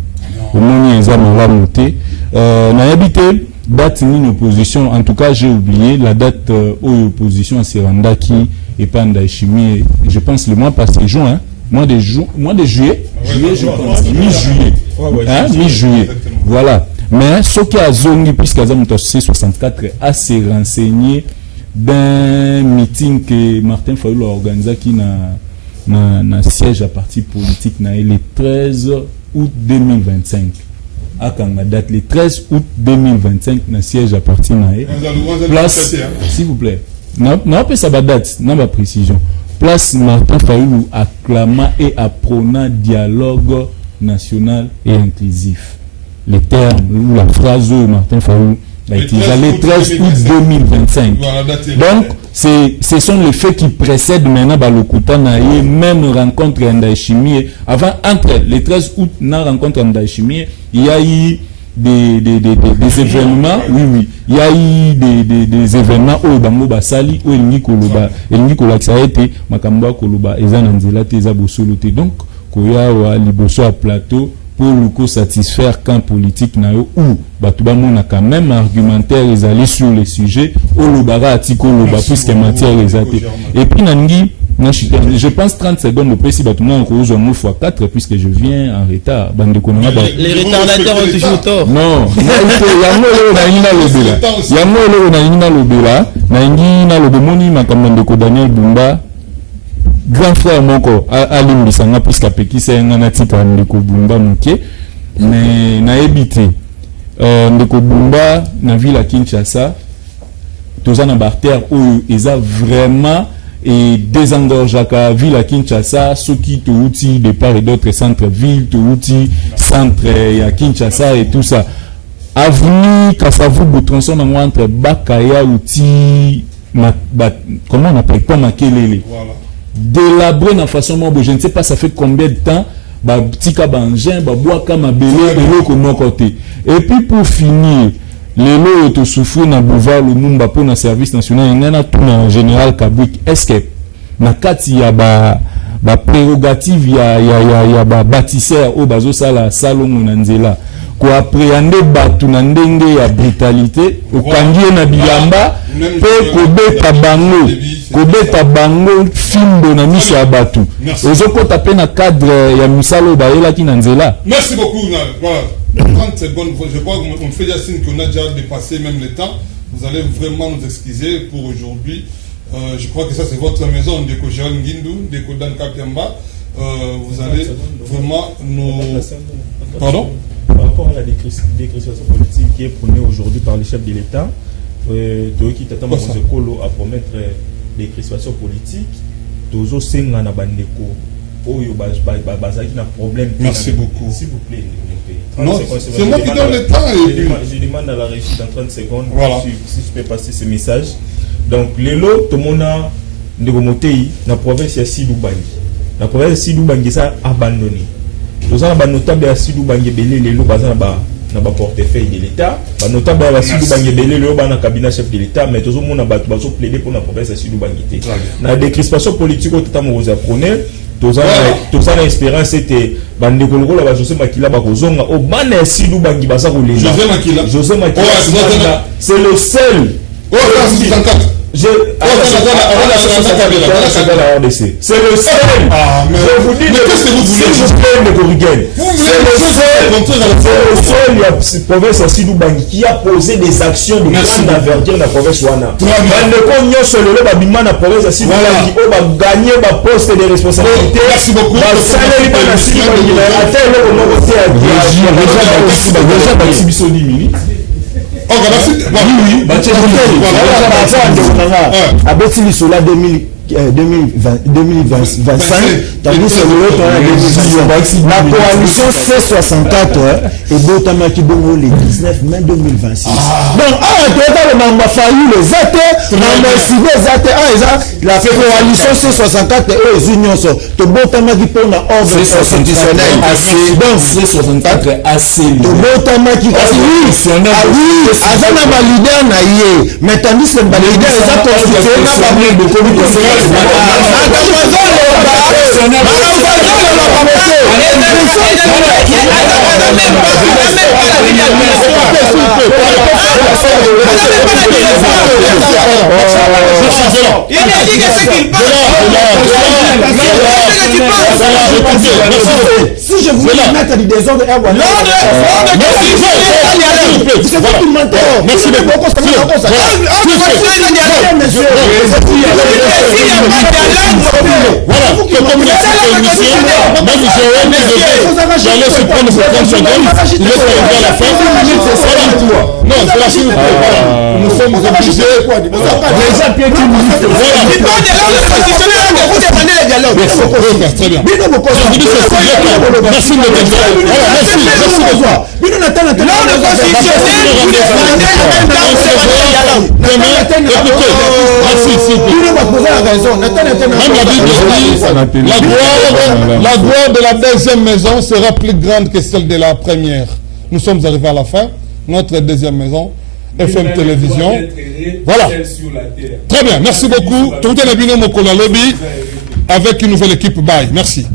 Au moment où ils ont monté, n'a habité date ni opposition, en tout cas j'ai oublié la date où opposition à Seranda qui est pas Ndayishimiye, je pense le mois passé, juin, mois de juillet, je pense, mi-juillet, voilà. Mais ce qui a zongi, puisqu'à C64 a se renseigné d'un meeting que Martin Fayulu a organisé qui n'a siège à parti politique le 13 août 2025. À date le 13 août 2025 na siège à partir na place s'il vous plaît non pas ça date non pas précision place Martin Fayulu acclama et apprenant dialogue national et inclusif les termes ou la phrase Martin Fayulu a utilisé le 13 août 2025 donc ce sont les faits qui précèdent maintenant Balokuta naie même rencontre Ndayishimiye avant entre le 13 août na rencontre Ndayishimiye il y a eu des événements oui il y a eu des événements où bango basali où el Nicolas ça a été makambo koloba eza na nzela te eza bosolo te donc koya wa liboso à plateau pour le satisfaire camp politique na yo ou batuba mona quand même argumentaire ils allaient sur les sujets au lobara atiko loba puisque matière les até et puis nangi je pense 30 secondes après si batuma en cause en fois 4 puisque je viens en retard bande konanga les retardataires ont toujours tort non yango na ina lobela na ina lobemoni makamande ko Daniel Bumba grand frère moko alimbisanga puisque apekisa nga na tika Ndeko Bumba moke mais na ebité Ndeko Bumba na ville à Kinshasa tozana barter où ils a vraiment et désengorgeaka ville à Kinshasa ceux qui te outil de part et d'autres centres villes te outil centre à Kinshasa et tout ça avenue Kasavu Boutronson entre Bakaya outil comment on appelle pas Makelele voilà délabré de façon mobile je ne sais pas ça fait combien de temps tika bangin boaka mabele eloko mokote et puis pour finir les lots to souffrir na boulevard Lumumba pour na service national ngana tout en général Kabwik est-ce que na kati ya ba prérogative ya bâtisseur au bazo sala salon na nzela koappréhender bato na ndenge ya brutalité okangi ye na bilamba mpe kobeta bango fimbo na miso ya bato ozokota mpe na cadre ya misala oyo bayelaki na nzela. Merci beaucoup. Voilà. 30 secondes, je crois qu'on fait déjà signe qu'on a déjà dépassé même le temps. Vous allez vraiment nous excuser pour aujourd'hui. Je crois que ça c'est votre maison, Ndeko Jérôme Nguindou, Ndeko Dan Kapiamba. Vous allez vraiment nous... Pardon? Par rapport à la décrispation politique qui est prônée aujourd'hui par les chefs de l'État, Toyoki Tata Mozekolo à promettre décrispation politique, Tozo Senga na bandeko, Oyo Bazaki na problème. Merci beaucoup. S'il vous plaît. Non, c'est moi qui donne le temps. Je demande à la régie dans 30 secondes voilà. si je peux passer ce message. Donc, les lots, tout le monde a dans la province de Sidou Bangi. La province de Sidou Bangi, ça a abandonné. Nous avons notable à Sidou Bangi, les lots, dans le portefeuille de l'État. Notable à Sidou Bangi, les lots, dans le cabinet chef de l'État. Mais tout le monde a plaidé pour la province de Sidou Bangi. La décrispation politique, tout le monde a appris. Tous en espérance c'était bandekolo la José Makila bakozonga au bana Sidou Bangi baza kolenga José Makila c'est le seul c'est le seul. Je vous dis, qu'est-ce que vous voulez? C'est le seul province à Sidou Bangi qui a posé des actions de grande envergure dans la province Wana. La province à Sidou Bangi va gagner un poste de responsabilité. Merci beaucoup. Abeti Lissola 2025, tandis que l'autre la coalition C64 et d'autres qui vont le 19 mai 2026. Donc, on a failli les athées, on a ciblé les athées, la coalition C64 et les unions sont de Botama qui prennent ordre constitutionnel. Donc, C64 assez de Botama qui a un leader naïe, mais tandis que le leader est constitué dans le comité. Si je voulais mettre du désordre, merci j'allais se prendre 30 secondes, je laisse arriver à la fin. Non, c'est la suite. Nous sommes obligés. Déjà, Pierre, tu nous dis. Très bien. Merci de me dire. La gloire de la deuxième maison sera plus grande que celle de la première. Nous sommes arrivés à la fin. Notre deuxième maison, FM Télévision. Voilà. Très bien. Merci beaucoup. Tout le monde est bien au Mokolo Lobby avec une nouvelle équipe. Bye. Merci.